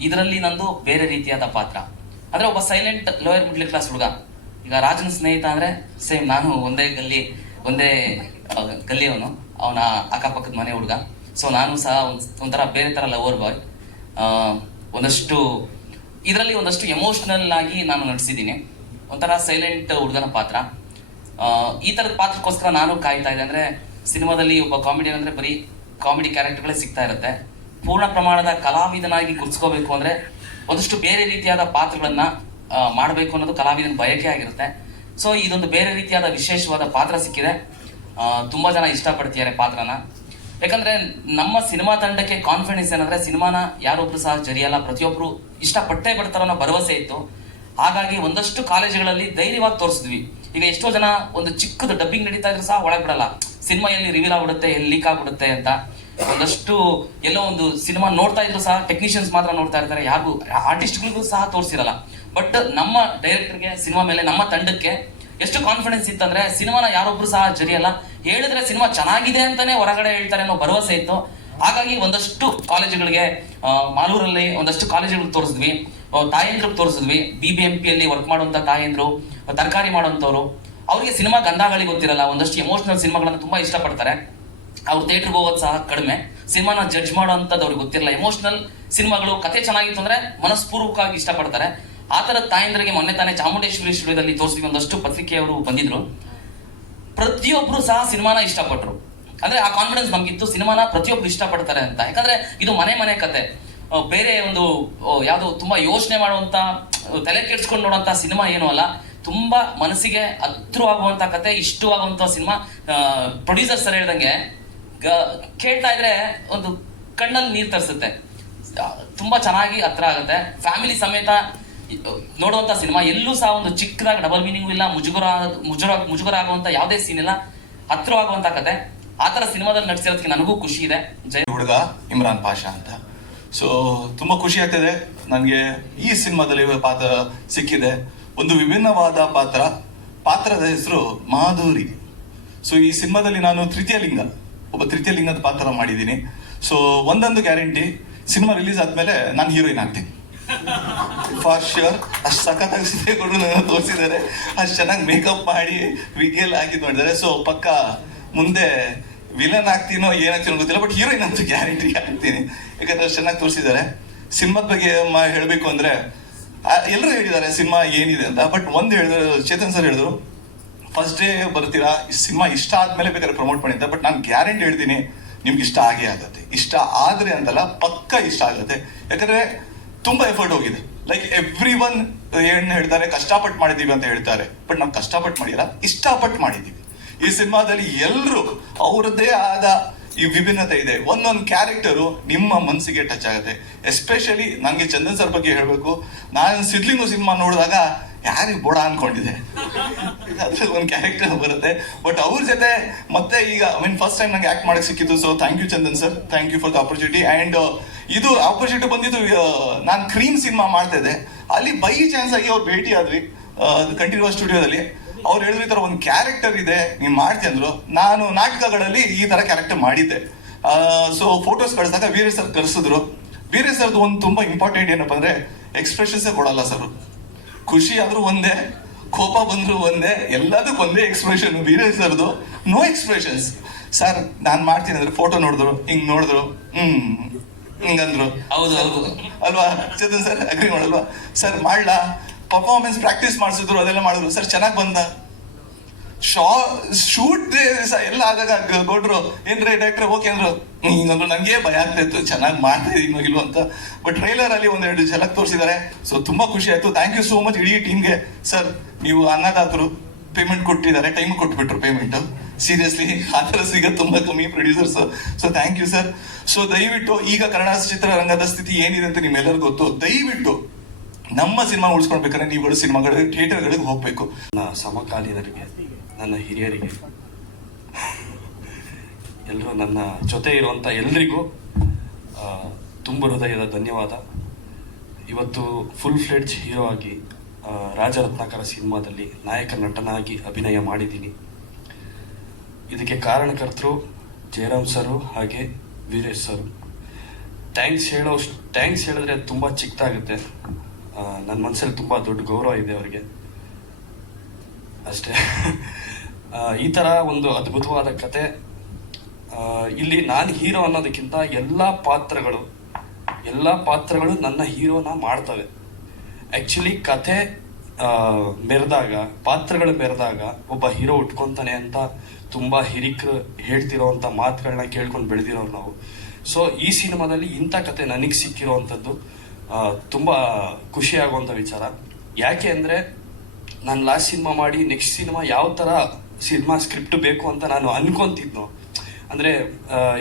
ಇದರಲ್ಲಿ ನಂದು ಬೇರೆ ರೀತಿಯಾದ ಪಾತ್ರ. ಅಂದ್ರೆ ಒಬ್ಬ ಸೈಲೆಂಟ್ ಲೋಯರ್ ಮಿಡ್ಲ್ ಕ್ಲಾಸ್ ಹುಡುಗ. ಈಗ ರಾಜನ ಸ್ನೇಹಿತ ಅಂದ್ರೆ, ಸೇಮ್ ನಾನು ಒಂದೇ ಗಲ್ಲಿ, ಒಂದೇ ಗಲ್ಲಿಯವನು, ಅವನ ಅಕ್ಕಪಕ್ಕದ ಮನೆ ಹುಡುಗ. ಸೊ ನಾನು ಸಹ ಒಂಥರ ಬೇರೆ ತರ ಲವರ್ ಬಾಯ್ ಒಂದಷ್ಟು ಇದರಲ್ಲಿ ಒಂದಷ್ಟು ಎಮೋಷನಲ್ ಆಗಿ ನಾನು ನಟಿಸಿದ್ದೀನಿ ಒಂಥರ ಸೈಲೆಂಟ್ ಹುಡುಗನ ಪಾತ್ರ. ಈ ಥರದ ಪಾತ್ರಕ್ಕೋಸ್ಕರ ನಾನು ಕಾಯ್ತಾ ಇದ್ದೆ ಅಂದ್ರೆ ಸಿನಿಮಾದಲ್ಲಿ ಒಬ್ಬ ಕಾಮಿಡಿಯನ್ ಅಂದ್ರೆ ಬರೀ ಕಾಮಿಡಿ ಕ್ಯಾರೆಕ್ಟರ್ಗಳೇ ಸಿಗ್ತಾ ಇರುತ್ತೆ. ಪೂರ್ಣ ಪ್ರಮಾಣದ ಕಲಾವಿದನಾಗಿ ಗುರ್ಸ್ಕೋಬೇಕು ಅಂದ್ರೆ ಒಂದಷ್ಟು ಬೇರೆ ರೀತಿಯಾದ ಪಾತ್ರಗಳನ್ನು ಮಾಡಬೇಕು ಅನ್ನೋದು ಕಲಾವಿದನ ಬಯಕೆ ಆಗಿರುತ್ತೆ. ಸೊ ಇದೊಂದು ಬೇರೆ ರೀತಿಯಾದ ವಿಶೇಷವಾದ ಪಾತ್ರ ಸಿಕ್ಕಿದೆ. ತುಂಬಾ ಜನ ಇಷ್ಟಪಡ್ತಿದ್ದಾರೆ ಪಾತ್ರನ. ಯಾಕಂದ್ರೆ ನಮ್ಮ ಸಿನಿಮಾ ತಂಡಕ್ಕೆ ಕಾನ್ಫಿಡೆನ್ಸ್ ಏನಂದ್ರೆ ಸಿನಿಮಾನ ಯಾರೊಬ್ರು ಸಹ ಜರಿಯಲ್ಲ, ಪ್ರತಿಯೊಬ್ರು ಇಷ್ಟಪಟ್ಟೇ ಬಿಡ್ತಾರ ಅನ್ನೋ ಭರವಸೆ ಇತ್ತು. ಹಾಗಾಗಿ ಒಂದಷ್ಟು ಕಾಲೇಜುಗಳಲ್ಲಿ ಧೈರ್ಯವಾಗಿ ತೋರಿಸಿದ್ವಿ. ಈಗ ಎಷ್ಟೋ ಜನ ಒಂದು ಚಿಕ್ಕದು ಡಬ್ಬಿಂಗ್ ನಡೀತಾ ಇದ್ರು ಸಹ ಒಳಗ್ ಬಿಡಲ್ಲ ಸಿನಿಮಾ ಎಲ್ಲಿ ರಿವೀಲ್ ಆಗ್ಬಿಡುತ್ತೆ, ಎಲ್ಲಿ ಲೀಕ್ ಆಗ್ಬಿಡುತ್ತೆ ಅಂತ. ಒಂದಷ್ಟು ಎಲ್ಲೋ ಒಂದು ಸಿನಿಮಾ ನೋಡ್ತಾ ಇದ್ರು ಸಹ ಟೆಕ್ನಿಷಿಯನ್ಸ್ ಮಾತ್ರ ನೋಡ್ತಾ ಇರ್ತಾರೆ. ಯಾರಿಗೂ ಆರ್ಟಿಸ್ಟ್ಗಳಿಗೂ ಸಹ ತೋರಿಸಿರಲ್ಲ. ಬಟ್ ನಮ್ಮ ಡೈರೆಕ್ಟರ್ಗೆ ಸಿನಿಮಾ ಮೇಲೆ, ನಮ್ಮ ತಂಡಕ್ಕೆ ಎಷ್ಟು ಕಾನ್ಫಿಡೆನ್ಸ್ ಇತ್ತಂದ್ರೆ ಸಿನಿಮಾನ ಯಾರೊಬ್ರು ಸಹ ಜರಿಯಲ್ಲ. ಹೇಳಿದ್ರೆ ಸಿನಿಮಾ ಚೆನ್ನಾಗಿದೆ ಅಂತಾನೆ ಹೊರಗಡೆ ಹೇಳ್ತಾರೆ ಅನ್ನೋ ಭರವಸೆ ಇತ್ತು. ಹಾಗಾಗಿ ಒಂದಷ್ಟು ಕಾಲೇಜುಗಳಿಗೆ ಮಾಲೂರಲ್ಲಿ ಒಂದಷ್ಟು ಕಾಲೇಜುಗಳಿಗೆ ತೋರಿಸಿದ್ವಿ. ತಾಯಂದ್ರಿಗೆ ತೋರಿಸಿದ್ವಿ. ಬಿ ಬಿ ಎಂ ಪಿಯಲ್ಲಿ ವರ್ಕ್ ಮಾಡುವಂತ ತಾಯಂದ್ರು, ತರಕಾರಿ ಮಾಡುವಂತವ್ರು. ಅವ್ರಿಗೆ ಸಿನಿಮಾ ಗಂಧಗಳಿಗೆ ಗೊತ್ತಿರಲ್ಲ, ಒಂದಷ್ಟು ಎಮೋಷನಲ್ ಸಿನಿಮಾಗಳನ್ನ ತುಂಬಾ ಇಷ್ಟಪಡ್ತಾರೆ. ಅವ್ರು ಥಿಯೇಟರ್ಗೆ ಹೋಗೋದು ಸಹ ಕಡಿಮೆ. ಸಿನಿಮಾನ ಜಡ್ಜ್ ಮಾಡೋಂಥದ್ದು ಅವ್ರಿಗೆ ಗೊತ್ತಿರಲ್ಲ. ಎಮೋಷನಲ್ ಸಿನಿಮಾಗಳು, ಕತೆ ಚೆನ್ನಾಗಿತ್ತು ಅಂದ್ರೆ ಮನಸ್ಪೂರ್ವಕವಾಗಿ ಇಷ್ಟಪಡ್ತಾರೆ. ಆ ಥರದ ತಾಯಂದ್ರಿಗೆ ಮೊನ್ನೆ ತಾನೇ ಚಾಮುಂಡೇಶ್ವರಿ ಸ್ಟುಡಿಯೋದಲ್ಲಿ ತೋರಿಸಿದ್ವಿ ಒಂದಷ್ಟು ಪತ್ರಿಕೆಯವರು ಬಂದಿದ್ರು. ಪ್ರತಿಯೊಬ್ರು ಸಹ ಸಿನಿಮಾನ ಇಷ್ಟಪಟ್ರು. ಅಂದ್ರೆ ಆ ಕಾನ್ಫಿಡೆನ್ಸ್ ನಮಗಿತ್ತು, ಸಿನಿಮಾನ ಪ್ರತಿಯೊಬ್ರು ಇಷ್ಟಪಡ್ತಾರೆ ಅಂತ. ಯಾಕಂದ್ರೆ ಇದು ಮನೆ ಮನೆ ಕತೆ. ಬೇರೆ ಒಂದು ಯಾವುದೋ ತುಂಬಾ ಯೋಚನೆ ಮಾಡುವಂತ ತಲೆ ಕೆಡ್ಸ್ಕೊಂಡು ನೋಡುವಂತ ಸಿನಿಮಾ ಏನೂ ಅಲ್ಲ. ತುಂಬಾ ಮನಸ್ಸಿಗೆ ಹತ್ರವಾಗುವಂತ ಕತೆ, ಇಷ್ಟವಾಗುವಂತ ಸಿನಿಮಾ. ಪ್ರೊಡ್ಯೂಸರ್ ಸರ್ ಹೇಳ್ದಂಗೆ ಕೇಳ್ತಾ ಇದ್ರೆ ಒಂದು ಕಣ್ಣಲ್ಲಿ ನೀರು ತರಿಸುತ್ತೆ. ತುಂಬಾ ಚೆನ್ನಾಗಿ ಹತ್ರ ಆಗುತ್ತೆ. ಫ್ಯಾಮಿಲಿ ಸಮೇತ ನೋಡುವಂತ ಸಿನಿಮಾ, ಎಲ್ಲೂ ಸಹ ಒಂದು ಚಿಕ್ಕದಾಗಿ ಡಬಲ್ ಮೀನಿಂಗ್ ಇಲ್ಲ, ಮುಜುಗರ ಮುಜುಗರ ಮುಜುಗರ ಆಗುವಂತ ಯಾವುದೇ ಸೀನ್ ಇಲ್ಲ. ಹತ್ರವಾಗುವಂತ ಕತೆ. ಆ ಥರ ಸಿನಿಮಾದಲ್ಲಿ ನಟಿಸಿರೋದಕ್ಕೆ ನನಗೂ ಖುಷಿ ಇದೆ. ಜೈ ಹುಡುಗ ಇಮ್ರಾನ್ ಪಾಷಾ ಅಂತ. ಸೊ ತುಂಬಾ ಖುಷಿ ಆಗ್ತಿದೆ. ನನಗೆ ಈ ಸಿನಿಮಾದಲ್ಲಿ ಪಾತ್ರ ಸಿಕ್ಕಿದೆ. ಒಂದು ವಿಭಿನ್ನವಾದ ಪಾತ್ರ. ಪಾತ್ರದ ಹೆಸರು ಮಾಧುರಿ. ಸೊ ಈ ಸಿನಿಮಾದಲ್ಲಿ ನಾನು ತೃತೀಯ ಲಿಂಗ ಒಬ್ಬ ತೃತೀಯ ಲಿಂಗದ ಪಾತ್ರ ಮಾಡಿದ್ದೀನಿ. ಸೊ ಒಂದೊಂದು ಗ್ಯಾರಂಟಿ ಸಿನಿಮಾ ರಿಲೀಸ್ ಆದ್ಮೇಲೆ ನಾನು ಹೀರೋಯಿನ್ ಆಗ್ತೀನಿ. ಫಾರ್ ಶ್ಯೂರ್ ಅಷ್ಟು ಸಖತ್ತಾಗಿ ಸಿದ್ದೇಗೌಡರು ನನ್ನ ತೋರಿಸಿದ್ದಾರೆ. ಅಷ್ಟು ಚೆನ್ನಾಗಿ ಮೇಕಪ್ ಮಾಡಿ ವಿಗೆಲ್ ಹಾಕಿ ಮಾಡಿದ್ದಾರೆ ಸೊ ಪಕ್ಕ ಮುಂದೆ ವಿಲನ್ ಆಗ್ತೀನೋ ಏನಾಗ್ತೀನೋ ಗೊತ್ತಿಲ್ಲ ಬಟ್ ಹೀರೋಯಿನ್ ಅಂತೂ ಗ್ಯಾರಂಟಿ ಆಗ್ತೀನಿ ಯಾಕಂದ್ರೆ ಅಷ್ಟು ಚೆನ್ನಾಗಿ ತೋರಿಸಿದ್ದಾರೆ. ಸಿನಿಮಾದ ಬಗ್ಗೆ ಮಾ ಹೇಳ್ಬೇಕು ಅಂದ್ರೆ ಎಲ್ಲರೂ ಹೇಳಿದ್ದಾರೆ ಸಿನಿಮಾ ಏನಿದೆ ಅಂತ ಬಟ್ ಒಂದು ಹೇಳಿದ್ರು, ಚೇತನ್ ಸರ್ ಹೇಳಿದ್ರು ಫಸ್ಟ್ ಡೇ ಬರ್ತೀರಾ? ಸಿನಿಮಾ ಇಷ್ಟ ಆದ್ಮೇಲೆ ಬೇಕಾದ್ರೆ ಪ್ರಮೋಟ್ ಮಾಡಿದ್ದೆ ಬಟ್ ನಾನು ಗ್ಯಾರಂಟಿ ಹೇಳ್ತೀನಿ, ನಿಮ್ಗೆ ಇಷ್ಟ ಆಗೇ ಆಗುತ್ತೆ. ಇಷ್ಟ ಆದ್ರೆ ಅಂತಲ್ಲ, ಪಕ್ಕ ಇಷ್ಟ ಆಗುತ್ತೆ. ಯಾಕಂದ್ರೆ ತುಂಬಾ ಎಫರ್ಟ್ ಹೋಗಿದೆ. ಲೈಕ್ ಎವ್ರಿ ಒನ್ ಏನ್ ಹೇಳ್ತಾರೆ ಕಷ್ಟಪಟ್ಟು ಮಾಡಿದೀವಿ ಅಂತ ಹೇಳ್ತಾರೆ. ಬಟ್ ನಾವು ಕಷ್ಟಪಟ್ಟು ಮಾಡಿಲ್ಲ ಇಷ್ಟಪಟ್ಟು ಮಾಡಿದೀವಿ ಈ ಸಿನಿಮಾದಲ್ಲಿ ಎಲ್ಲರೂ ಅವ್ರದ್ದೇ ಆದ ಈ ವಿಭಿನ್ನತೆ ಇದೆ. ಒಂದೊಂದು ಕ್ಯಾರೆಕ್ಟರು ನಿಮ್ಮ ಮನಸ್ಸಿಗೆ ಟಚ್ ಆಗುತ್ತೆ. ಎಸ್ಪೆಷಲಿ ನನಗೆ ಚಂದನ್ ಸರ್ ಬಗ್ಗೆ ಹೇಳಬೇಕು. ನಾನು ಸಿದ್ಲಿಂಗು ಸಿನಿಮಾ ನೋಡಿದಾಗ ಯಾರಿಗೆ ಬೋಡ ಅನ್ಕೊಂಡಿದೆ. ಅದ್ರಲ್ಲಿ ಒಂದು ಕ್ಯಾರೆಕ್ಟರ್ ಬರುತ್ತೆ. ಬಟ್ ಅವ್ರ ಜೊತೆ ಮತ್ತೆ ಈಗ ಐ ಮೀನ್ ಫಸ್ಟ್ ಟೈಮ್ ನಂಗೆ ಆಕ್ಟ್ ಮಾಡಕ್ ಸಿಕ್ಕಿತ್ತು so thank you Chandan sir thank you for the opportunity and ಇದು ಆಪರ್ಚುನಿಟಿ ಬಂದಿದ್ದು ನಾನು ಕ್ರೀಮ್ ಸಿನಿಮಾ ಮಾಡ್ತಾ ಇದ್ದೆ. ಅಲ್ಲಿ ಬೈ ಚಾನ್ಸ್ ಆಗಿ ಅವ್ರು ಭೇಟಿ ಆದ್ವಿ ಕಂಟಿನ್ಯೂ ಸ್ಟುಡಿಯೋದಲ್ಲಿ ಅವ್ರು ಹೇಳಿದ್ರು ಈ ತರ ಒಂದು ಕ್ಯಾರೆಕ್ಟರ್ ಇದೆ ನೀವು ಮಾಡ್ತೀನಿ ಅಂದ್ರು. ನಾನು ನಾಟಕಗಳಲ್ಲಿ ಈ ತರ ಕ್ಯಾರೆಕ್ಟರ್ ಮಾಡಿದ್ದೆ. ಸೊ ಫೋಟೋಸ್ ಕಳಿಸಿದಾಗ ವೀರೇಶ್ ಸರ್ ಕರೆಸಿದ್ರು. ವೀರೇಶ್ ಸರ್ದು ಒಂದು ತುಂಬಾ ಇಂಪಾರ್ಟೆಂಟ್ ಏನಪ್ಪ ಅಂದ್ರೆ ಎಕ್ಸ್ಪ್ರೆಷನ್ಸೇ ಕೊಡಲ್ಲ ಸರ್ ಖುಷಿ ಆದ್ರೂ ಒಂದೇ ಕೋಪ ಬಂದ್ರು ಒಂದೇ ಎಲ್ಲದಕ್ಕೂ ಒಂದೇ ಎಕ್ಸ್ಪ್ರೆಷನ್ ವೀರೇಶ್ ಸರ್ದು ನೋ ಎಕ್ಸ್ಪ್ರೆಷನ್ಸ್ ಸರ್ ನಾನು ಮಾಡ್ತೀನಿ ಅಂದ್ರೆ ಫೋಟೋ ನೋಡಿದ್ರು ಹಿಂಗ್ ನೋಡಿದ್ರು ಹ್ಮ್ ಹಿಂಗಂದ್ರು. ಹೌದು, ಹೌದು. ಅಲ್ವಾ? ಚೇತನ್ ಸರ್ ಅಗ್ರಿ ಮಾಡಲ್ವಾ? ಸರ್ ಮಾಡ್ಲಾ? ಪರ್ಫಾರ್ಮೆನ್ಸ್ ಪ್ರಾಕ್ಟೀಸ್ ಮಾಡಿಸಿದ್ರು ಅದೆಲ್ಲ ಮಾಡಿದ್ರು. ಸರ್ ಚೆನ್ನಾಗಿ ಬಂದ. ಶಾ ಶೂಟ್ ಎಲ್ಲ ಆದಾಗ ಗೌಡ್ರು ಏನ್ರಿ ಡೈರೆಕ್ಟರ್ ಓಕೆ ಅಂದ್ರು ಹಿಂಗಂದ್ರು ನಂಗೆ ಭಯ ಆಗ್ತಾ ಇತ್ತು ಚೆನ್ನಾಗಿ ಮಾಡ್ತಾ ಇಲ್ವೋ ಅಂತ. ಬಟ್ ಟ್ರೈಲರ್ ಅಲ್ಲಿ ಒಂದೆರಡು ಝಲಕ್ ತೋರಿಸಿದ್ದಾರೆ ಸೊ ತುಂಬಾ ಖುಷಿ ಆಯ್ತು. ಥ್ಯಾಂಕ್ ಯು ಸೋ ಮಚ್ ಇಡೀ ಟೀಮ್ಗೆ ಸರ್ ನೀವು ಅನ್ನದಾತರು ಪೇಮೆಂಟ್ ಕೊಟ್ಟಿದ್ದಾರೆ. ಟೈಮ್ ಕೊಟ್ಬಿಟ್ರು ಪೇಮೆಂಟ್ ಸೀರಿಯಸ್ಲಿ ಆ ಥರ ಸಿಗೋದು ತುಂಬಾ ಕಮ್ಮಿ producers so thank you sir so ದಯವಿಟ್ಟು ಈಗ ಕನ್ನಡ ಚಿತ್ರರಂಗದ ಸ್ಥಿತಿ ಏನಿದೆ ಅಂತ ನಿಮ್ಮೆಲ್ಲರಿಗೂ ಗೊತ್ತು. ದಯವಿಟ್ಟು ನಮ್ಮ ಸಿನಿಮಾ ಉಳಿಸ್ಕೊಳ್ಬೇಕಾದ್ರೆ ನೀವುಗಳು ಸಿನಿಮಾಗಳಿಗೆ ಥಿಯೇಟರ್ಗಳಿಗೆ ಹೋಗ್ಬೇಕು. ಸಮಕಾಲೀನರಿಗೆ ನನ್ನ ಹಿರಿಯರಿಗೆ. ಎಲ್ಲರೂ ನನ್ನ ಜೊತೆ ಇರುವಂಥ ಎಲ್ರಿಗೂ ತುಂಬ ಹೃದಯದ ಧನ್ಯವಾದ. ಇವತ್ತು ಫುಲ್ ಫ್ಲೆಡ್ಜ್ ಹೀರೋ ಆಗಿ ರಾಜರತ್ನಾಕರ ಸಿನಿಮಾದಲ್ಲಿ ನಾಯಕ ನಟನಾಗಿ ಅಭಿನಯ ಮಾಡಿದ್ದೀನಿ. ಇದಕ್ಕೆ ಕಾರಣಕರ್ತರು ಜಯರಾಮ್ ಸರು ಹಾಗೆ ವೀರೇಶ್ ಸರು. ಥ್ಯಾಂಕ್ಸ್ ಹೇಳೋ ಥ್ಯಾಂಕ್ಸ್ ಹೇಳಿದ್ರೆ ತುಂಬ ಚಿಕ್ಕದಾಗುತ್ತೆ ನನ್ನ ಮನಸ್ಸಲ್ಲಿ ತುಂಬ ದೊಡ್ಡ ಗೌರವ ಇದೆ ಅವರಿಗೆ. ಅಷ್ಟೇ. ಈ ಥರ ಒಂದು ಅದ್ಭುತವಾದ ಕತೆ. ಇಲ್ಲಿ ನಾನು ಹೀರೋ ಅನ್ನೋದಕ್ಕಿಂತ ಎಲ್ಲ ಪಾತ್ರಗಳು ಎಲ್ಲ ಪಾತ್ರಗಳು ನನ್ನ ಹೀರೋನ ಮಾಡ್ತವೆ. ಆ್ಯಕ್ಚುಲಿ ಕತೆ ಮೆರೆದಾಗ, ಪಾತ್ರಗಳು ಮೆರೆದಾಗ ಒಬ್ಬ ಹೀರೋ ಉಟ್ಕೊಂತಾನೆ ಅಂತ ತುಂಬಾ ಹಿರಿಕರು ಹೇಳ್ತಿರೋವಂಥ ಮಾತುಗಳನ್ನ ಕೇಳ್ಕೊಂಡು ಬೆಳೆದಿರೋರು ನಾವು. ಸೊ ಈ ಸಿನಿಮಾದಲ್ಲಿ ಇಂಥ ಕತೆ ನನಗೆ ಸಿಕ್ಕಿರೋವಂಥದ್ದು ತುಂಬ ತುಂಬಾ ಖುಷಿ ಆಗುವಂಥ ವಿಚಾರ. ಯಾಕೆ ಅಂದರೆ, ನಾನು ಲಾಸ್ಟ್ ಸಿನಿಮಾ ಮಾಡಿ ನೆಕ್ಸ್ಟ್ ಸಿನಿಮಾ ಯಾವ ಥರ ಸಿನಿಮಾ ಸ್ಕ್ರಿಪ್ಟ್ ಬೇಕು ಅಂತ ನಾನು ಅನ್ಕೊಂತಿದ್ನೋ ಅಂದರೆ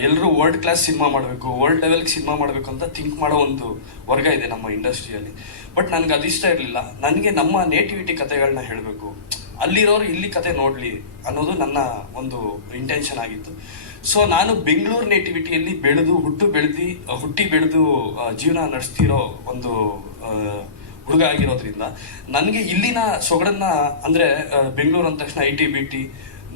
ಎಲ್ಲರೂ ವರ್ಲ್ಡ್ ಕ್ಲಾಸ್ ಸಿನಿಮಾ ಮಾಡಬೇಕು ವರ್ಲ್ಡ್ ಲೆವೆಲ್ಗೆ ಸಿನಿಮಾ ಮಾಡಬೇಕು ಅಂತ ಥಿಂಕ್ ಮಾಡೋ ಒಂದು ವರ್ಗ ಇದೆ ನಮ್ಮ ಇಂಡಸ್ಟ್ರಿಯಲ್ಲಿ ಬಟ್ ನನಗೆ ಅದಿಷ್ಟ ಇರಲಿಲ್ಲ. ನನಗೆ ನಮ್ಮ ನೇಟಿವಿಟಿ ಕಥೆಗಳನ್ನ ಹೇಳಬೇಕು. ಅಲ್ಲಿರೋರು ಇಲ್ಲಿ ಕತೆ ನೋಡಲಿ ಅನ್ನೋದು ನನ್ನ ಒಂದು ಇಂಟೆನ್ಷನ್ ಆಗಿತ್ತು. ಸೊ ನಾನು ಬೆಂಗಳೂರು ನೇಟಿವಿಟಿಯಲ್ಲಿ ಬೆಳೆದು, ಹುಟ್ಟು ಬೆಳೆದು, ಹುಟ್ಟಿ ಬೆಳೆದು ಜೀವನ ನಡೆಸ್ತಿರೋ ಒಂದು ಹುಡುಗ ಆಗಿರೋದ್ರಿಂದ ನನಗೆ ಇಲ್ಲಿನ ಸೊಗಡನ್ನ, ಅಂದ್ರೆ ಬೆಂಗಳೂರು ಅಂದ ತಕ್ಷಣ ಐ ಟಿ ಬಿ ಟಿ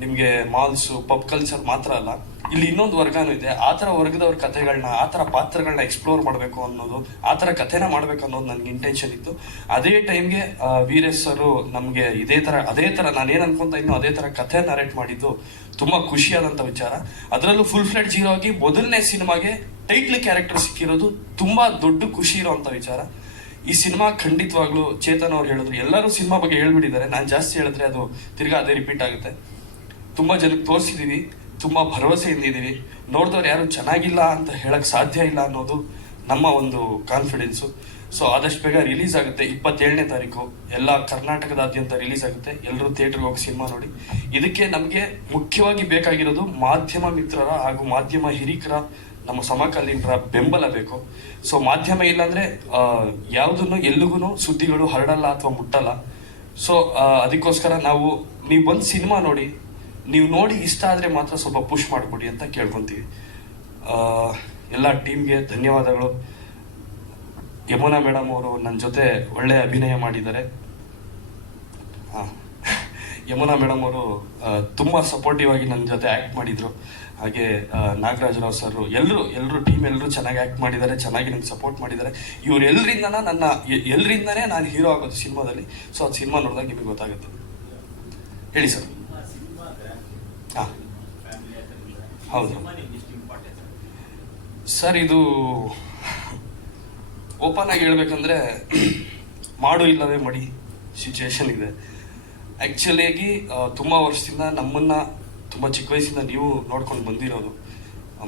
ನಿಮಗೆ ಮಾಲ್ಸ್ ಪಬ್ ಕಲ್ಚರ್ ಮಾತ್ರ ಅಲ್ಲ, ಇಲ್ಲಿ ಇನ್ನೊಂದು ವರ್ಗನೂ ಇದೆ. ಆ ಥರ ವರ್ಗದವ್ರ ಕಥೆಗಳನ್ನ ಆ ಥರ ಪಾತ್ರಗಳನ್ನ ಎಕ್ಸ್ಪ್ಲೋರ್ ಮಾಡಬೇಕು ಅನ್ನೋದು, ಆ ಥರ ಕಥೆನ ಮಾಡ್ಬೇಕು ಅನ್ನೋದು ನನಗೆ ಇಂಟೆನ್ಷನ್ ಇತ್ತು. ಅದೇ ಟೈಮ್ಗೆ ವೀರೇಶ್ ಸರು ನಮಗೆ ಇದೇ ಥರ, ಅದೇ ಥರ ನಾನೇನು ಅನ್ಕೊಂತ ಇನ್ನೂ ಅದೇ ಥರ ಕಥೆ ನರೇಟ್ ಮಾಡಿದ್ದು ತುಂಬ ಖುಷಿಯಾದಂಥ ವಿಚಾರ. ಅದರಲ್ಲೂ ಫುಲ್ ಫ್ಲೆಡ್ ಜೀರೋ ಆಗಿ ಮೊದಲನೇ ಸಿನಿಮಾಗೆ ಟೈಟ್ಲ್ ಕ್ಯಾರೆಕ್ಟರ್ ಸಿಕ್ಕಿರೋದು ತುಂಬ ದೊಡ್ಡ ಖುಷಿ ಇರೋವಂಥ ವಿಚಾರ. ಈ ಸಿನಿಮಾ ಖಂಡಿತವಾಗ್ಲೂ ಚೇತನ್ ಅವ್ರು ಹೇಳಿದ್ರು. ಎಲ್ಲರೂ ಸಿನಿಮಾ ಬಗ್ಗೆ ಹೇಳ್ಬಿಟ್ಟಿದ್ದಾರೆ. ನಾನು ಜಾಸ್ತಿ ಹೇಳಿದ್ರೆ ಅದು ತಿರ್ಗಾ ಅದೇ ರಿಪೀಟ್ ಆಗುತ್ತೆ. ತುಂಬಾ ಜನಕ್ಕೆ ತೋರಿಸಿದೀನಿ ತುಂಬಾ ಭರವಸೆಯಿಂದ ಇಂದಿದ್ದೀವಿ ನೋಡಿದವ್ರು ಯಾರು ಚೆನ್ನಾಗಿಲ್ಲ ಅಂತ ಹೇಳಕ್ ಸಾಧ್ಯ ಇಲ್ಲ ಅನ್ನೋದು ನಮ್ಮ ಒಂದು ಕಾನ್ಫಿಡೆನ್ಸು ಸೊ ಆದಷ್ಟು ಬೇಗ ರಿಲೀಸ್ ಆಗುತ್ತೆ. ಇಪ್ಪತ್ತೇಳನೇ ತಾರೀಕು. ಎಲ್ಲ ಕರ್ನಾಟಕದಾದ್ಯಂತ ರಿಲೀಸ್ ಆಗುತ್ತೆ. ಎಲ್ಲರೂ ಥಿಯೇಟ್ರಿಗೆ ಹೋಗಿ ಸಿನಿಮಾ ನೋಡಿ. ಇದಕ್ಕೆ ನಮಗೆ ಮುಖ್ಯವಾಗಿ ಬೇಕಾಗಿರೋದು ಮಾಧ್ಯಮ ಮಿತ್ರರ ಹಾಗೂ ಮಾಧ್ಯಮ ಹಿರಿಕರ ನಮ್ಮ ಸಮಕಾಲೀನರ ಬೆಂಬಲ ಬೇಕು. ಸೊ ಮಾಧ್ಯಮ ಇಲ್ಲಾಂದ್ರೆ ಯಾವುದನ್ನು ಎಲ್ಲಿಗೂ ಸುದ್ದಿಗಳು ಹರಡಲ್ಲ ಅಥವಾ ಮುಟ್ಟಲ್ಲ. ಸೊ ಅದಕ್ಕೋಸ್ಕರ ನಾವು, ನೀವು ಒಂದು ಸಿನಿಮಾ ನೋಡಿ, ನೀವು ನೋಡಿ ಇಷ್ಟ ಆದರೆ ಮಾತ್ರ ಸ್ವಲ್ಪ ಪುಷ್ ಮಾಡಿಕೊಡಿ ಅಂತ ಕೇಳ್ಕೊತೀವಿ. ಎಲ್ಲ ಟೀಮ್ಗೆ ಧನ್ಯವಾದಗಳು. ಯಮುನಾ ಮೇಡಮ್ ಅವರು ನನ್ನ ಜೊತೆ ಒಳ್ಳೆ ಅಭಿನಯ ಮಾಡಿದ್ದಾರೆ. ಹಾ. ಯಮುನಾ ಮೇಡಮ್ ಅವರು ತುಂಬಾ ಸಪೋರ್ಟಿವ್ ಆಗಿ ನನ್ನ ಜೊತೆ ಆಕ್ಟ್ ಮಾಡಿದ್ರು. ಹಾಗೆ ನಾಗರಾಜ್ ರಾವ್ ಸರ್ ಎಲ್ಲರೂ ಎಲ್ಲರೂ ಟೀಮ್ ಎಲ್ಲರೂ ಚೆನ್ನಾಗಿ ಆಕ್ಟ್ ಮಾಡಿದ್ದಾರೆ, ಚೆನ್ನಾಗಿ ನಂಗೆ ಸಪೋರ್ಟ್ ಮಾಡಿದ್ದಾರೆ. ಇವ್ರು ಎಲ್ಲರಿಂದ ನನ್ನ ಎಲ್ಲರಿಂದನೇ ನಾನು ಹೀರೋ ಆಗೋದು ಸಿನಿಮಾದಲ್ಲಿ. ಸೊ ಅದು ಸಿನಿಮಾ ನೋಡಿದಾಗ ನಿಮಗೆ ಗೊತ್ತಾಗುತ್ತೆ. ಹೇಳಿ ಸರ್. ಹಾಂ. ಹೌದು. ಸರ್, ಇದು ಓಪನ್ ಆಗಿ ಹೇಳ್ಬೇಕಂದ್ರೆ, ಮಾಡು ಇಲ್ಲವೇ ಮಡಿ ಸಿಚುವೇಶನ್ ಇದೆ. ಆ್ಯಕ್ಚುಲಿಯಾಗಿ ತುಂಬ ವರ್ಷದಿಂದ ನಮ್ಮನ್ನ, ತುಂಬ ಚಿಕ್ಕ ವಯಸ್ಸಿಂದ ನೀವು ನೋಡ್ಕೊಂಡು ಬಂದಿರೋದು.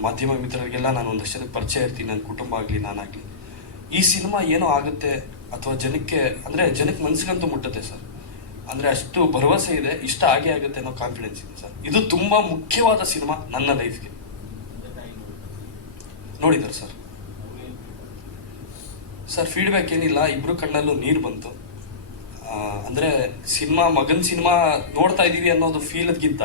ಮಾಧ್ಯಮ ಮಿತ್ರರಿಗೆಲ್ಲ ನಾನು ಒಂದಷ್ಟು ಜನಕ್ಕೆ ಪರಿಚಯ ಇರ್ತೀನಿ, ನನ್ನ ಕುಟುಂಬ ಆಗಲಿ, ನಾನಾಗಲಿ. ಈ ಸಿನಿಮಾ ಏನೋ ಆಗುತ್ತೆ, ಅಥವಾ ಜನಕ್ಕೆ, ಅಂದರೆ ಜನಕ್ಕೆ ಮನ್ಸಿಗಂತೂ ಮುಟ್ಟುತ್ತೆ ಸರ್. ಅಂದರೆ ಅಷ್ಟು ಭರವಸೆ ಇದೆ, ಇಷ್ಟ ಆಗೇ ಆಗುತ್ತೆ ಅನ್ನೋ ಕಾನ್ಫಿಡೆನ್ಸ್ ಇದೆ ಸರ್. ಇದು ತುಂಬ ಮುಖ್ಯವಾದ ಸಿನಿಮಾ ನನ್ನ ಲೈಫ್ಗೆ ನೋಡಿದ್ದಾರೆ ಸರ್? ಸರ್ ಫೀಡ್ಬ್ಯಾಕ್ ಏನಿಲ್ಲ, ಇಬ್ರು ಕಣ್ಣಲ್ಲೂ ನೀರು ಬಂತು. ಅಂದ್ರೆ ಸಿನಿಮಾ, ಮಗನ್ ಸಿನಿಮಾ ನೋಡ್ತಾ ಇದೀವಿ ಅನ್ನೋದು ಫೀಲ್ಗಿಂತ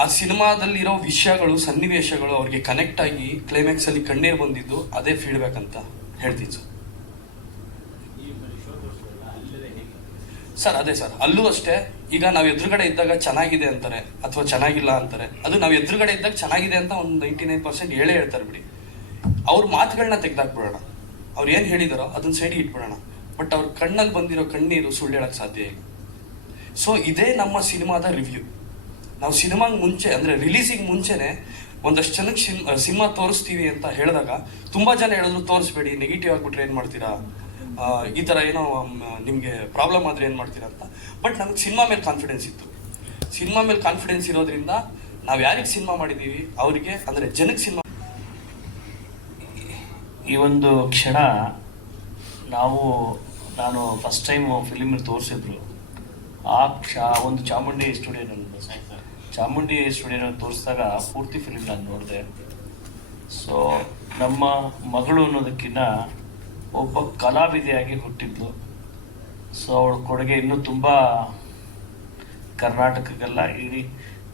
ಆ ಸಿನಿಮಾದಲ್ಲಿರೋ ವಿಷಯಗಳು, ಸನ್ನಿವೇಶಗಳು ಅವ್ರಿಗೆ ಕನೆಕ್ಟ್ ಆಗಿ ಕ್ಲೈಮ್ಯಾಕ್ಸ್ ಅಲ್ಲಿ ಕಣ್ಣೀರು ಬಂದಿದ್ದು ಅದೇ ಫೀಡ್ಬ್ಯಾಕ್ ಅಂತ ಹೇಳ್ತೀನಿ ಸರ್. ಸರ್, ಅದೇ ಸರ್. ಅಲ್ಲೂ ಅಷ್ಟೇ, ಈಗ ನಾವು ಎದುರುಗಡೆ ಇದ್ದಾಗ ಚೆನ್ನಾಗಿದೆ ಅಂತಾರೆ ಅಥವಾ ಚೆನ್ನಾಗಿಲ್ಲ ಅಂತಾರೆ, ಅದು ನಾವು ಎದುರುಗಡೆ ಇದ್ದಾಗ ಚೆನ್ನಾಗಿದೆ ಅಂತ ಒಂದು ನೈಂಟಿ ನೈನ್ ಪರ್ಸೆಂಟ್ ಹೇಳೇ ಹೇಳ್ತಾರೆ ಬಿಡಿ. ಅವ್ರ ಮಾತುಗಳನ್ನ ತೆಗೆದಾಕ್ಬಿಡೋಣ. ಅವ್ರು ಏನು ಹೇಳಿದಾರೋ ಅದನ್ನ ಸೈಡಿಗೆ ಇಟ್ಬಿಡೋಣ. ಬಟ್ ಅವ್ರ ಕಣ್ಣಲ್ಲಿ ಬಂದಿರೋ ಕಣ್ಣೀರು ಸುಳ್ಳು ಹೇಳಕ್ ಸಾಧ್ಯ ಇಲ್ಲ. ಸೊ ಇದೇ ನಮ್ಮ ಸಿನಿಮಾದ ರಿವ್ಯೂ ನಾವು ಸಿನಿಮಾಗೆ ಮುಂಚೆ, ಅಂದ್ರೆ ರಿಲೀಸಿಗೆ ಮುಂಚೆನೆ ಒಂದಷ್ಟು ಜನಕ್ಕೆ ಸಿನಿಮಾ ತೋರಿಸ್ತೀವಿ ಅಂತ ಹೇಳಿದಾಗ ತುಂಬಾ ಜನ ಹೇಳಿದ್ರು, ತೋರಿಸ್ಬೇಡಿ ನೆಗೆಟಿವ್ ಆಗಿಬಿಟ್ರೆ ಏನ್ ಮಾಡ್ತೀರಾ? ಈ ತರ ಏನೋ ನಿಮಗೆ ನಿಮ್ಗೆ ಪ್ರಾಬ್ಲಮ್ ಆದ್ರೆ ಏನ್ ಮಾಡ್ತೀರಾ ಅಂತ. ಬಟ್ ನಮ್ಗೆ ಸಿನಿಮಾ ಮೇಲೆ ಕಾನ್ಫಿಡೆನ್ಸ್ ಇತ್ತು. ಸಿನಿಮಾ ಮೇಲೆ ಕಾನ್ಫಿಡೆನ್ಸ್ ಇರೋದ್ರಿಂದ ನಾವು ಯಾರಿಗೆ ಸಿನಿಮಾ ಮಾಡಿದೀವಿ? ಅವರಿಗೆ, ಅಂದ್ರೆ ಜನಕ್ಕೆ ಸಿನಿಮಾ ಈ ಒಂದು ಕ್ಷಣ ನಾವು ನಾನು ಫಸ್ಟ್ ಟೈಮ್ ಫಿಲಿಮ್ ತೋರಿಸಿದ್ರು. ಆ ಕ್ಷ ಒಂದು ಚಾಮುಂಡಿ ಸ್ಟುಡಿಯೋನಲ್ಲಿ ಚಾಮುಂಡಿ ಸ್ಟುಡಿಯೋನಲ್ಲಿ ತೋರಿಸಿದಾಗ ಪೂರ್ತಿ ಫಿಲಿಮ್ ನಾನು ನೋಡಿದೆ. ಸೊ ನಮ್ಮ ಮಗಳು ಅನ್ನೋದಕ್ಕಿಂತ ಒಬ್ಬ ಕಲಾವಿದೆಯಾಗಿ ಹುಟ್ಟಿದ್ಲು. ಸೊ ಅವಳ ಕೊಡುಗೆ ಇನ್ನೂ ತುಂಬ ಕರ್ನಾಟಕಕ್ಕೆಲ್ಲ ಇಡೀ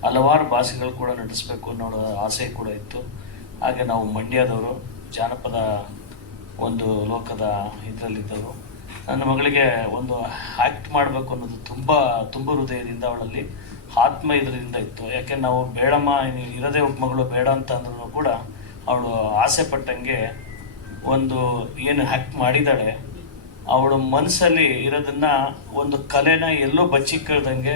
ಹಲವಾರು ಭಾಷೆಗಳು ಕೂಡ ನಟಿಸ್ಬೇಕು ಅನ್ನೋ ಆಸೆ ಕೂಡ ಇತ್ತು. ಹಾಗೆ ನಾವು ಮಂಡ್ಯದವರು, ಜಾನಪದ ಒಂದು ಲೋಕದ ಇದರಲ್ಲಿದ್ದವರು. ನನ್ನ ಮಗಳಿಗೆ ಒಂದು ಆಕ್ಟ್ ಮಾಡಬೇಕು ಅನ್ನೋದು ತುಂಬ ತುಂಬ ಹೃದಯದಿಂದ ಅವಳಲ್ಲಿ ಆತ್ಮ ಇದರಿಂದ ಇತ್ತು. ಯಾಕೆ ನಾವು ಬೇಡಮ್ಮ ಇರದೇ ಒಬ್ಬ ಮಗಳು ಬೇಡ ಅಂತ ಅಂದ್ರೂ ಕೂಡ ಅವಳು ಆಸೆ ಪಟ್ಟಂಗೆ ಒಂದು ಏನು ಹ್ಯಾಕ್ಟ್ ಮಾಡಿದ್ದಾಳೆ, ಅವಳು ಮನಸ್ಸಲ್ಲಿ ಇರೋದನ್ನ ಒಂದು ಕಲೆನ ಎಲ್ಲೋ ಬಚ್ಚಿಕ್ಕಳ್ದಂಗೆ,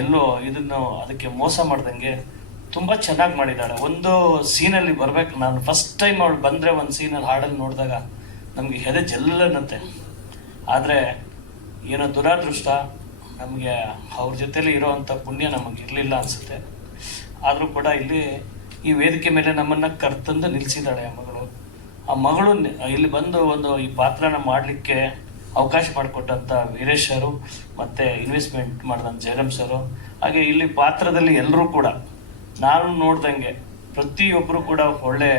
ಎಲ್ಲೋ ಇದನ್ನು ಅದಕ್ಕೆ ಮೋಸ ಮಾಡ್ದಂಗೆ ತುಂಬ ಚೆನ್ನಾಗಿ ಮಾಡಿದ್ದಾಳೆ. ಒಂದು ಸೀನಲ್ಲಿ ಬರ್ಬೇಕು. ನಾನು ಫಸ್ಟ್ ಟೈಮ್ ಅವಳು ಬಂದರೆ ಒಂದು ಸೀನಲ್ಲಿ ಹಾಡಲ್ಲಿ ನೋಡಿದಾಗ ನಮಗೆ ಹೆದೆ ಜಲ್ಲನಂತೆ ಆದರೆ ಏನೋ ದುರಾದೃಷ್ಟ ನಮಗೆ ಅವ್ರ ಜೊತೆಲಿ ಇರೋವಂಥ ಪುಣ್ಯ ನಮಗೆ ಇರಲಿಲ್ಲ ಅನಿಸುತ್ತೆ. ಆದರೂ ಕೂಡ ಇಲ್ಲಿ ಈ ವೇದಿಕೆ ಮೇಲೆ ನಮ್ಮನ್ನು ಕರ್ತಂದು ನಿಲ್ಲಿಸಿದ್ದಾಳೆ ಆ ಮಗಳು. ಆ ಮಗಳು ಇಲ್ಲಿ ಬಂದು ಒಂದು ಈ ಪಾತ್ರನ ಮಾಡಲಿಕ್ಕೆ ಅವಕಾಶ ಮಾಡಿಕೊಟ್ಟಂಥ ವೀರೇಶ್ ಸರು ಮತ್ತು ಇನ್ವೆಸ್ಟ್ಮೆಂಟ್ ಮಾಡಿದಂಥ ಜಯರಾಮ್ ಸರು. ಹಾಗೆ ಇಲ್ಲಿ ಪಾತ್ರದಲ್ಲಿ ಎಲ್ಲರೂ ಕೂಡ, ನಾನು ನೋಡ್ದಂಗೆ ಪ್ರತಿಯೊಬ್ಬರು ಕೂಡ ಒಳ್ಳೆ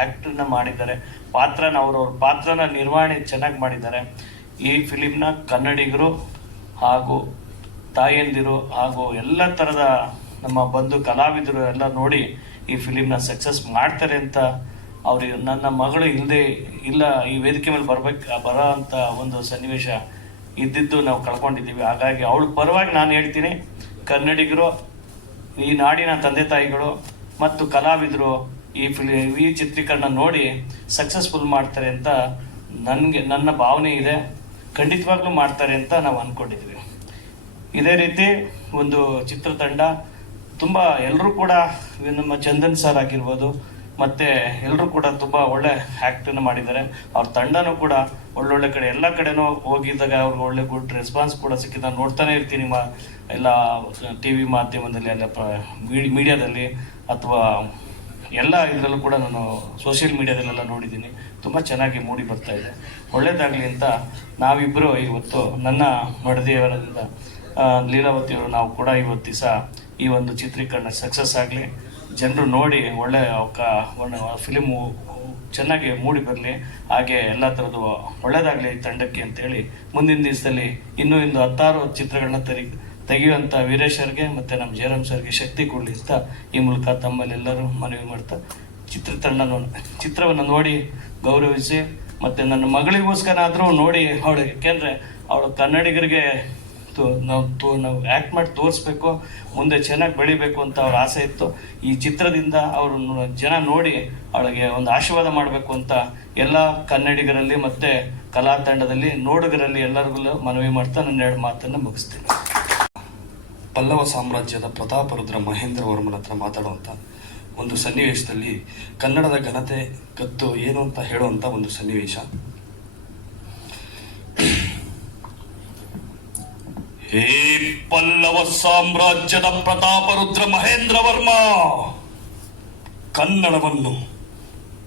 ಆ್ಯಕ್ಟನ್ನ ಮಾಡಿದ್ದಾರೆ. ಪಾತ್ರನ ಅವರವ್ರ ಪಾತ್ರನ ನಿರ್ವಹಣೆ ಚೆನ್ನಾಗಿ ಮಾಡಿದ್ದಾರೆ. ಈ ಫಿಲಿಮ್ನ ಕನ್ನಡಿಗರು ಹಾಗೂ ತಾಯಂದಿರು ಹಾಗೂ ಎಲ್ಲ ಥರದ ನಮ್ಮ ಬಂಧು ಕಲಾವಿದರು ಎಲ್ಲ ನೋಡಿ ಈ ಫಿಲಿಮ್ನ ಸಕ್ಸಸ್ ಮಾಡ್ತಾರೆ ಅಂತ ಅವ್ರಿಗೆ ನನ್ನ ಮಗಳು ಇಲ್ಲದೆ ಇಲ್ಲ, ಈ ವೇದಿಕೆ ಮೇಲೆ ಬರಬೇಕು, ಬರೋ ಅಂತ ಒಂದು ಸನ್ನಿವೇಶ ಇದ್ದಿದ್ದು ನಾವು ಕಳ್ಕೊಂಡಿದ್ದೀವಿ. ಹಾಗಾಗಿ ಅವಳ ಪರವಾಗಿ ನಾನು ಹೇಳ್ತೀನಿ, ಕನ್ನಡಿಗರು, ಈ ನಾಡಿನ ತಂದೆ ತಾಯಿಗಳು ಮತ್ತು ಕಲಾವಿದರು ಈ ಫಿಲಿ, ಈ ಚಿತ್ರೀಕರಣ ನೋಡಿ ಸಕ್ಸಸ್ಫುಲ್ ಮಾಡ್ತಾರೆ ಅಂತ ನನಗೆ, ನನ್ನ ಭಾವನೆ ಇದೆ. ಖಂಡಿತವಾಗ್ಲೂ ಮಾಡ್ತಾರೆ ಅಂತ ನಾವು ಅಂದ್ಕೊಂಡಿದ್ವಿ ಇದೇ ರೀತಿ ಒಂದು ಚಿತ್ರತಂಡ ತುಂಬ ಎಲ್ಲರೂ ಕೂಡ ನಮ್ಮ ಚಂದನ್ ಸರ್ ಆಗಿರ್ಬೋದು, ಮತ್ತು ಎಲ್ಲರೂ ಕೂಡ ತುಂಬ ಒಳ್ಳೆ ಆ್ಯಕ್ಟನ್ನು ಮಾಡಿದ್ದಾರೆ. ಅವ್ರ ತಂಡನೂ ಕೂಡ ಒಳ್ಳೊಳ್ಳೆ ಕಡೆ, ಎಲ್ಲ ಕಡೆನೂ ಹೋಗಿದ್ದಾಗ ಅವ್ರಿಗೆ ಒಳ್ಳೆ ಗುಡ್ ರೆಸ್ಪಾನ್ಸ್ ಕೂಡ ಸಿಕ್ಕಿದ. ನೋಡ್ತಾನೆ ಇರ್ತೀನಿ ಮಾ ಎಲ್ಲ ಟಿ ವಿ ಮಾಧ್ಯಮದಲ್ಲಿ, ಎಲ್ಲ ಮೀಡಿಯಾದಲ್ಲಿ ಅಥವಾ ಎಲ್ಲ ಇದರಲ್ಲೂ ಕೂಡ ನಾನು ಸೋಷಿಯಲ್ ಮೀಡಿಯಾದಲ್ಲೆಲ್ಲ ನೋಡಿದ್ದೀನಿ. ತುಂಬ ಚೆನ್ನಾಗಿ ಮೂಡಿ ಬರ್ತಾ ಇದೆ. ಒಳ್ಳೇದಾಗಲಿ ಅಂತ ನಾವಿಬ್ಬರು ಇವತ್ತು ನನ್ನ ಮಡದಿಯವರಿಂದ ಲೀಲಾವತಿಯವರು ನಾವು ಕೂಡ ಇವತ್ತು ದಿವಸ ಈ ಒಂದು ಚಿತ್ರೀಕರಣ ಸಕ್ಸಸ್ ಆಗಲಿ, ಜನರು ನೋಡಿ ಒಳ್ಳೆ ಅವಕ ಫಿಲಿಮು ಚೆನ್ನಾಗಿ ಮೂಡಿ ಬರಲಿ, ಹಾಗೆ ಎಲ್ಲ ಥರದ್ದು ಒಳ್ಳೆಯದಾಗಲಿ ತಂಡಕ್ಕೆ ಅಂತೇಳಿ ಮುಂದಿನ ದಿವಸದಲ್ಲಿ ಇನ್ನೂ ಇಂದು ಹತ್ತಾರು ಚಿತ್ರಗಳನ್ನ ತೆರಿ ತೆಗೆಯುವಂಥ ವೀರೇಶರ್ಗೆ ಮತ್ತು ನಮ್ಮ ಜಯರಾಮ್ ಸರ್ಗೆ ಶಕ್ತಿ ಕೊಡಲಿ ಅಂತ ಈ ಮೂಲಕ ತಮ್ಮಲ್ಲೆಲ್ಲರೂ ಮನವಿ ಮಾಡ್ತಾ ಚಿತ್ರತಂಡ ಚಿತ್ರವನ್ನು ನೋಡಿ ಗೌರವಿಸಿ, ಮತ್ತು ನನ್ನ ಮಗಳಿಗೋಸ್ಕರ ಆದರೂ ನೋಡಿ ಅವಳು, ಯಾಕೆಂದರೆ ಅವಳು ಕನ್ನಡಿಗರಿಗೆ ನಾವು ನಾವು ಆ್ಯಕ್ಟ್ ಮಾಡಿ ತೋರಿಸ್ಬೇಕು, ಮುಂದೆ ಚೆನ್ನಾಗಿ ಬೆಳಿಬೇಕು ಅಂತ ಅವ್ರ ಆಸೆ ಇತ್ತು. ಈ ಚಿತ್ರದಿಂದ ಅವರು ಜನ ನೋಡಿ ಅವಳಿಗೆ ಒಂದು ಆಶೀರ್ವಾದ ಮಾಡಬೇಕು ಅಂತ ಎಲ್ಲ ಕನ್ನಡಿಗರಲ್ಲಿ ಮತ್ತು ಕಲಾ ತಂಡದಲ್ಲಿ, ನೋಡುಗರಲ್ಲಿ ಎಲ್ಲರಿಗೂ ಮನವಿ ಮಾಡ್ತಾ ನನ್ನ ಎರಡು ಮಾತನ್ನು ಮುಗಿಸ್ತೀನಿ. ಪಲ್ಲವ ಸಾಮ್ರಾಜ್ಯದ ಪ್ರತಾಪರುದ್ರ ಮಹೇಂದ್ರ ವರ್ಮನ ಹತ್ರ ಮಾತಾಡುವಂಥ ಒಂದು ಸನ್ನಿವೇಶದಲ್ಲಿ ಕನ್ನಡದ ಘನತೆ ಕತ್ತು ಏನು ಅಂತ ಹೇಳುವಂಥ ಒಂದು ಸನ್ನಿವೇಶ. ಹೇ ಪಲ್ಲವ ಸಾಮ್ರಾಜ್ಯದ ಪ್ರತಾಪರುದ್ರ ಮಹೇಂದ್ರ ವರ್ಮ! ಕನ್ನಡವನ್ನು,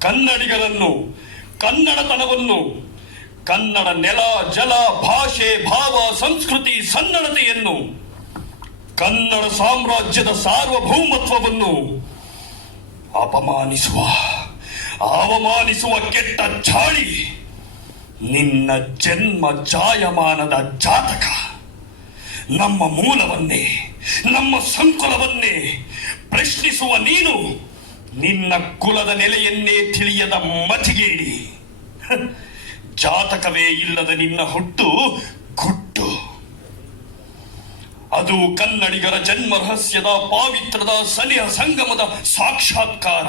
ಕನ್ನಡಿಗರನ್ನು, ಕನ್ನಡತನವನ್ನು, ಕನ್ನಡ ನೆಲ, ಜಲ, ಭಾಷೆ, ಭಾವ, ಸಂಸ್ಕೃತಿ, ಸನ್ನಡತೆಯನ್ನು, ಕನ್ನಡ ಸಾಮ್ರಾಜ್ಯದ ಸಾರ್ವಭೌಮತ್ವವನ್ನು ಅಪಮಾನಿಸುವ, ಅವಮಾನಿಸುವ ಕೆಟ್ಟ ಚಾಳಿ, ನಿನ್ನ ಜನ್ಮ ಜಾಯಮಾನದ ಜಾತಕ. ನಮ್ಮ ಮೂಲವನ್ನೇ, ನಮ್ಮ ಸಂಕುಲವನ್ನೇ ಪ್ರಶ್ನಿಸುವ ನೀನು, ನಿನ್ನ ಕುಲದ ನೆಲೆಯನ್ನೇ ತಿಳಿಯದ ಮತಿಗೇಡಿ ಜಾತಕವೇ ಇಲ್ಲದ ನಿನ್ನ ಹುಟ್ಟು ಅದು ಕನ್ನಡಿಗರ ಜನ್ಮ ರಹಸ್ಯದ ಪಾವಿತ್ರದ ಸನಿಹ ಸಂಗಮದ ಸಾಕ್ಷಾತ್ಕಾರ.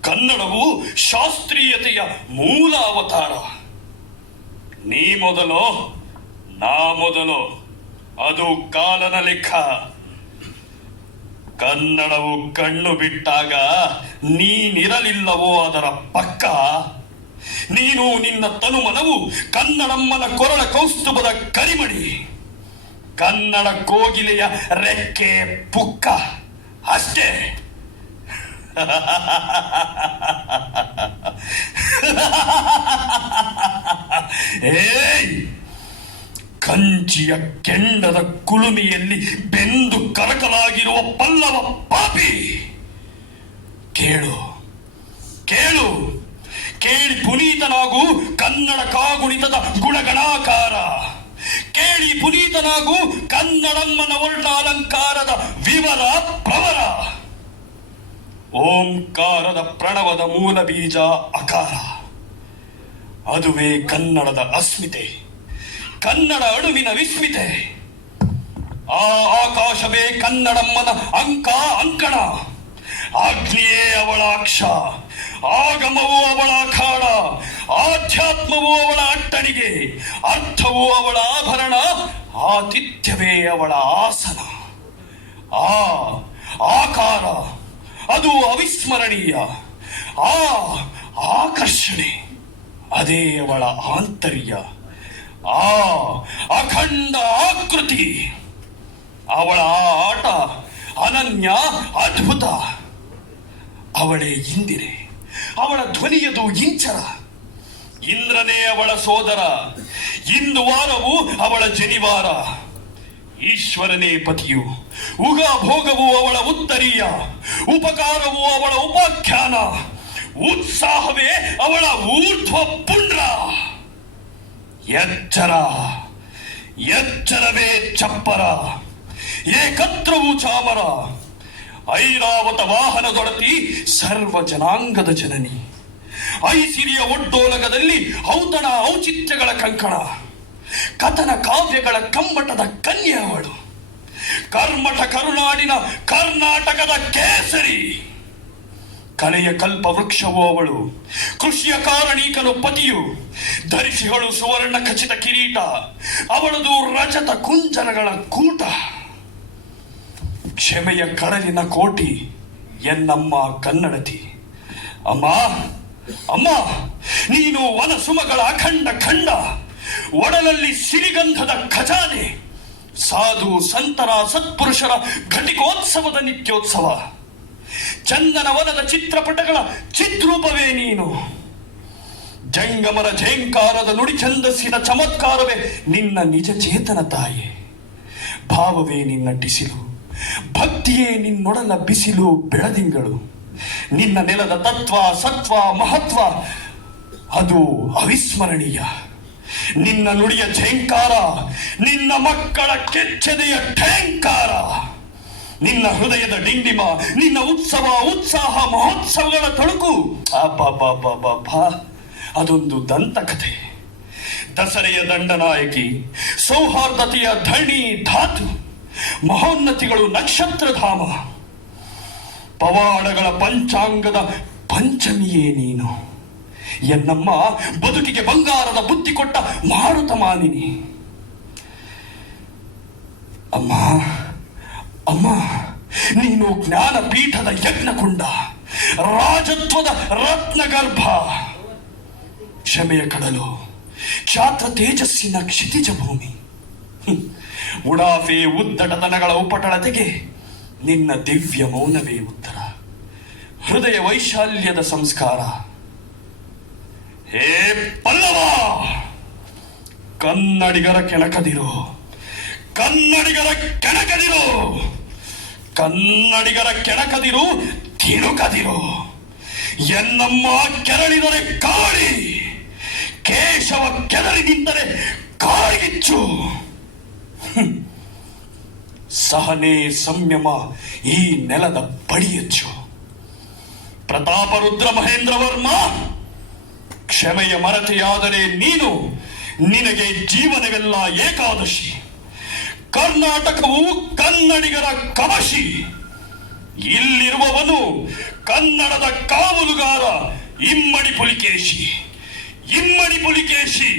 ಕನ್ನಡವು ಶಾಸ್ತ್ರೀಯತೆಯ ಮೂಲ ಅವತಾರ. ನೀ ಮೊದಲು, ನಾ ಮೊದಲು, ಅದು ಕಾಲನ ಲೆಕ್ಕ. ಕನ್ನಡವು ಕಣ್ಣು ಬಿಟ್ಟಾಗ ನೀನಿರಲಿಲ್ಲವೋ ಅದರ ಪಕ್ಕ. ನೀನು ನಿನ್ನ ತನುಮನವು ಕನ್ನಡಮ್ಮನ ಕೊರಳ ಕೌಸ್ತುಭದ ಕರಿಮಣಿ. ಕನ್ನಡ ಕೋಗಿಲೆಯ ರೆಕ್ಕೆ ಪುಕ್ಕ. ಅಷ್ಟೇ. ಏಯ್! ಕಂಚಿಯ ಕೆಂಡದ ಕುಲುಮೆಯಲ್ಲಿ ಬೆಂದು ಕರಕಲಾಗಿರುವ ಪಲ್ಲವ ಪಾಪಿ! ಕೇಳು. ಕೇಳು. ಕೇಳಿ ಪುನೀತನಾಗು ಕನ್ನಡ ಕಾಗುಣಿತದ ಗುಣಗಣಾಕಾರ. ಕೇಳಿ ಪುನೀತನಾಗು ಕನ್ನಡಮ್ಮನ ಒಳ್ಳ ಅಲಂಕಾರದ ವಿವರ ಪ್ರವರ. ಓಂಕಾರದ ಪ್ರಣವದ ಮೂಲ ಬೀಜ ಅಕಾರ. ಅದುವೇ ಕನ್ನಡದ ಅಸ್ಮಿತೆ. ಕನ್ನಡ ಅಣುವಿನ ವಿಸ್ಮಿತೆ. ಆ ಆಕಾಶವೇ ಕನ್ನಡಮ್ಮನ ಅಂಕ ಅಂಕಣ. ಅಗ್ನಿಯೇ ಅವಳ ಅಕ್ಷ, ಆಗಮವು ಅವಳ ಅಖಾಡ, ಆಧ್ಯಾತ್ಮವು ಅವಳ ಅಟ್ಟಣಿಗೆ, ಅರ್ಥವು ಅವಳ ಆಭರಣ, ಆತಿಥ್ಯವೇ ಅವಳ ಆಸನ. ಆ ಆಕಾರ, ಅದು ಅವಿಸ್ಮರಣೀಯ. ಆ ಆಕರ್ಷಣೆ, ಅದೇ ಅವಳ ಆಂತರ್ಯ. ಆ ಅಖಂಡ ಆಕೃತಿ, ಅವಳ ಆಟ ಅನನ್ಯ ಅದ್ಭುತ. ಅವಳೇ ಇಂದಿರೆ, ಅವಳ ಧ್ವನಿಯದು ಇಂಚರ. ಇಂದ್ರನೇ ಅವಳ ಸೋದರ, ಇಂದು ವಾರವು ಅವಳ ಜನಿವಾರ. ಈಶ್ವರನೇ ಪತಿಯು ಉಗ ಭೋಗವು ಅವಳ ಉತ್ತರೀಯ, ಉಪಕಾರವು ಅವಳ ಉಪಾಖ್ಯಾನ, ಉತ್ಸಾಹವೇ ಅವಳ ಊರ್ಧ್ವ ಪುಂಡ್ರ ಎಚ್ಚರ, ಎಚ್ಚರವೇ ಚಪ್ಪರ, ಏಕತ್ರವು ಚಾಮರ. ಐರಾವತ ವಾಹನದೊಡತಿ ಸರ್ವ ಜನಾಂಗದ ಜನನಿ. ಐಸಿರಿಯ ಒಡ್ಡೋಲಗದಲ್ಲಿ ಔತಣ ಔಚಿತ್ಯಗಳ ಕಂಕಣ. ಕಥನ ಕಾವ್ಯಗಳ ಕಮ್ಮಟದ ಕನ್ಯೆ ಅವಳು. ಕರ್ಮಠ ಕರುನಾಡಿನ ಕರ್ನಾಟಕದ ಕೇಸರಿ. ಕಲೆಯ ಕಲ್ಪ ವೃಕ್ಷವೋ ಅವಳು. ಕೃಷಿಯ ಕಾರಣೀಕನು ಪತಿಯು. ಧರಿಸಿಗಳು ಸುವರ್ಣ ಖಚಿತ ಕಿರೀಟ. ಅವಳದು ರಜತ ಕುಂಚನಗಳ ಕೂಟ. ಕ್ಷಮೆಯ ಕರಲಿನ ಕೋಟಿ ಎನ್ನಮ್ಮ ಕನ್ನಡತಿ. ಅಮ್ಮ ಅಮ್ಮ, ನೀನು ವನಸುಮಗಳ ಅಖಂಡ ಖಂಡ, ಒಡಲಲ್ಲಿ ಸಿರಿಗಂಧದ ಖಜಾನೆ, ಸಾಧು ಸಂತರ ಸತ್ಪುರುಷರ ಘಟಿಕೋತ್ಸವದ ನಿತ್ಯೋತ್ಸವ, ಚಂದನ ವನದ ಚಿತ್ರಪಟಗಳ ಚಿತ್ರೂಪವೇ ನೀನು. ಜಂಗಮರ ನುಡಿ ಛಂದಸ್ಸಿನ ಚಮತ್ಕಾರವೇ ನಿನ್ನ ನಿಜ ಚೇತನ ತಾಯಿ. ಭಾವವೇ ನಿನ್ನ ಟಿಸಿಲು. ಭಕ್ತಿಯೇ ನಿನ್ನೊಡಲ ಬಿಸಿಲು ಬೆಳದಿಂಗಳು. ನಿನ್ನ ನೆಲದ ತತ್ವ, ಸತ್ವ, ಮಹತ್ವ, ಅದು ಅವಿಸ್ಮರಣೀಯ. ನಿನ್ನ ನುಡಿಯ ಝೇಂಕಾರ, ನಿನ್ನ ಮಕ್ಕಳ ಕೆಚ್ಚದೆಯ ಠೇಂಕಾರ. ನಿನ್ನ ಹೃದಯದ ಡಿಂಡಿಮ, ನಿನ್ನ ಉತ್ಸವ, ಉತ್ಸಾಹ, ಮಹೋತ್ಸವಗಳ ತಳುಕು ಅದೊಂದು ದಂತಕಥೆ. ದಸರೆಯ ದಂಡನಾಯಕಿ, ಸೌಹಾರ್ದತೆಯ ಧಣಿ ಧಾತು. ಮಹೋನ್ನತಿಗಳು ನಕ್ಷತ್ರಧಾಮ ಪವಾಡಗಳ ಪಂಚಾಂಗದ ಪಂಚಮಿಯೇ ನೀನು. ಎನ್ನಮ್ಮ, ಬದುಕಿಗೆ ಬಂಗಾರದ ಬುದ್ಧಿ ಕೊಟ್ಟ ಮಾರುತ ಮಾಲಿನಿ. ಅಮ್ಮ ಅಮ್ಮ, ನೀನು ಜ್ಞಾನ ಪೀಠದ ಯಜ್ಞಕುಂಡ, ರಾಜತ್ವದ ರತ್ನಗರ್ಭ. ಕ್ಷಮೆಯ ಕಡಲು ಕ್ಷಾತ್ರ ತೇಜಸ್ಸಿನ ಕ್ಷಿತಿಜ ಭೂಮಿ. ಉಡಾಫೆ ಉದ್ದಟತನಗಳ ಉಪಟಳತೆಗೆ ನಿನ್ನ ದಿವ್ಯ ಮೌನವೇ ಉತ್ತರ. ಹೃದಯ ವೈಶಾಲ್ಯದ ಸಂಸ್ಕಾರ. ಹೇ ಪಲ್ಲವ! ಕನ್ನಡಿಗರ ಕೆಣಕದಿರು. ಕನ್ನಡಿಗರ ಕೆಣಕದಿರು. ಕನ್ನಡಿಗರ ಕೆಣಕದಿರು ತಿರುಕದಿರು ಎನ್ನಮ್ಮ ಕೆರಳಿದರೆ ಕಾಳಿ ಕೇಶವ ಕೆದರಿ ನಿಂತರೆ ಕಾಳಿಗಿಚ್ಚು. ಸಹನೆ ಸಂಯಮ ಈ ನೆಲದ ಬಡಿಯಚ್ಚು ಪ್ರತಾಪರುದ್ರ ಮಹೇಂದ್ರ ವರ್ಮ, ಕ್ಷಮೆಯ ಮರತೆಯಾದರೆ ನೀನು, ನಿನಗೆ ಜೀವನವೆಲ್ಲ ಏಕಾದಶಿ. ಕರ್ನಾಟಕವು ಕನ್ನಡಿಗರ ಕವಶಿ ಇಲ್ಲಿರುವವನು ಕನ್ನಡದ ಕಾವಲುಗಾರ ಇಮ್ಮಡಿ ಪುಲಿಕೇಶಿ ಇಮ್ಮಡಿ ಪುಲಿಕೇಶಿ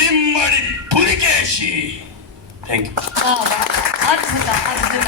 ಇಮ್ಮಡಿ ಪುಲಿಕೇಶಿ. ಥ್ಯಾಂಕ್ ಯು ಅದ್ಭುತ ಅದ್ಭುತ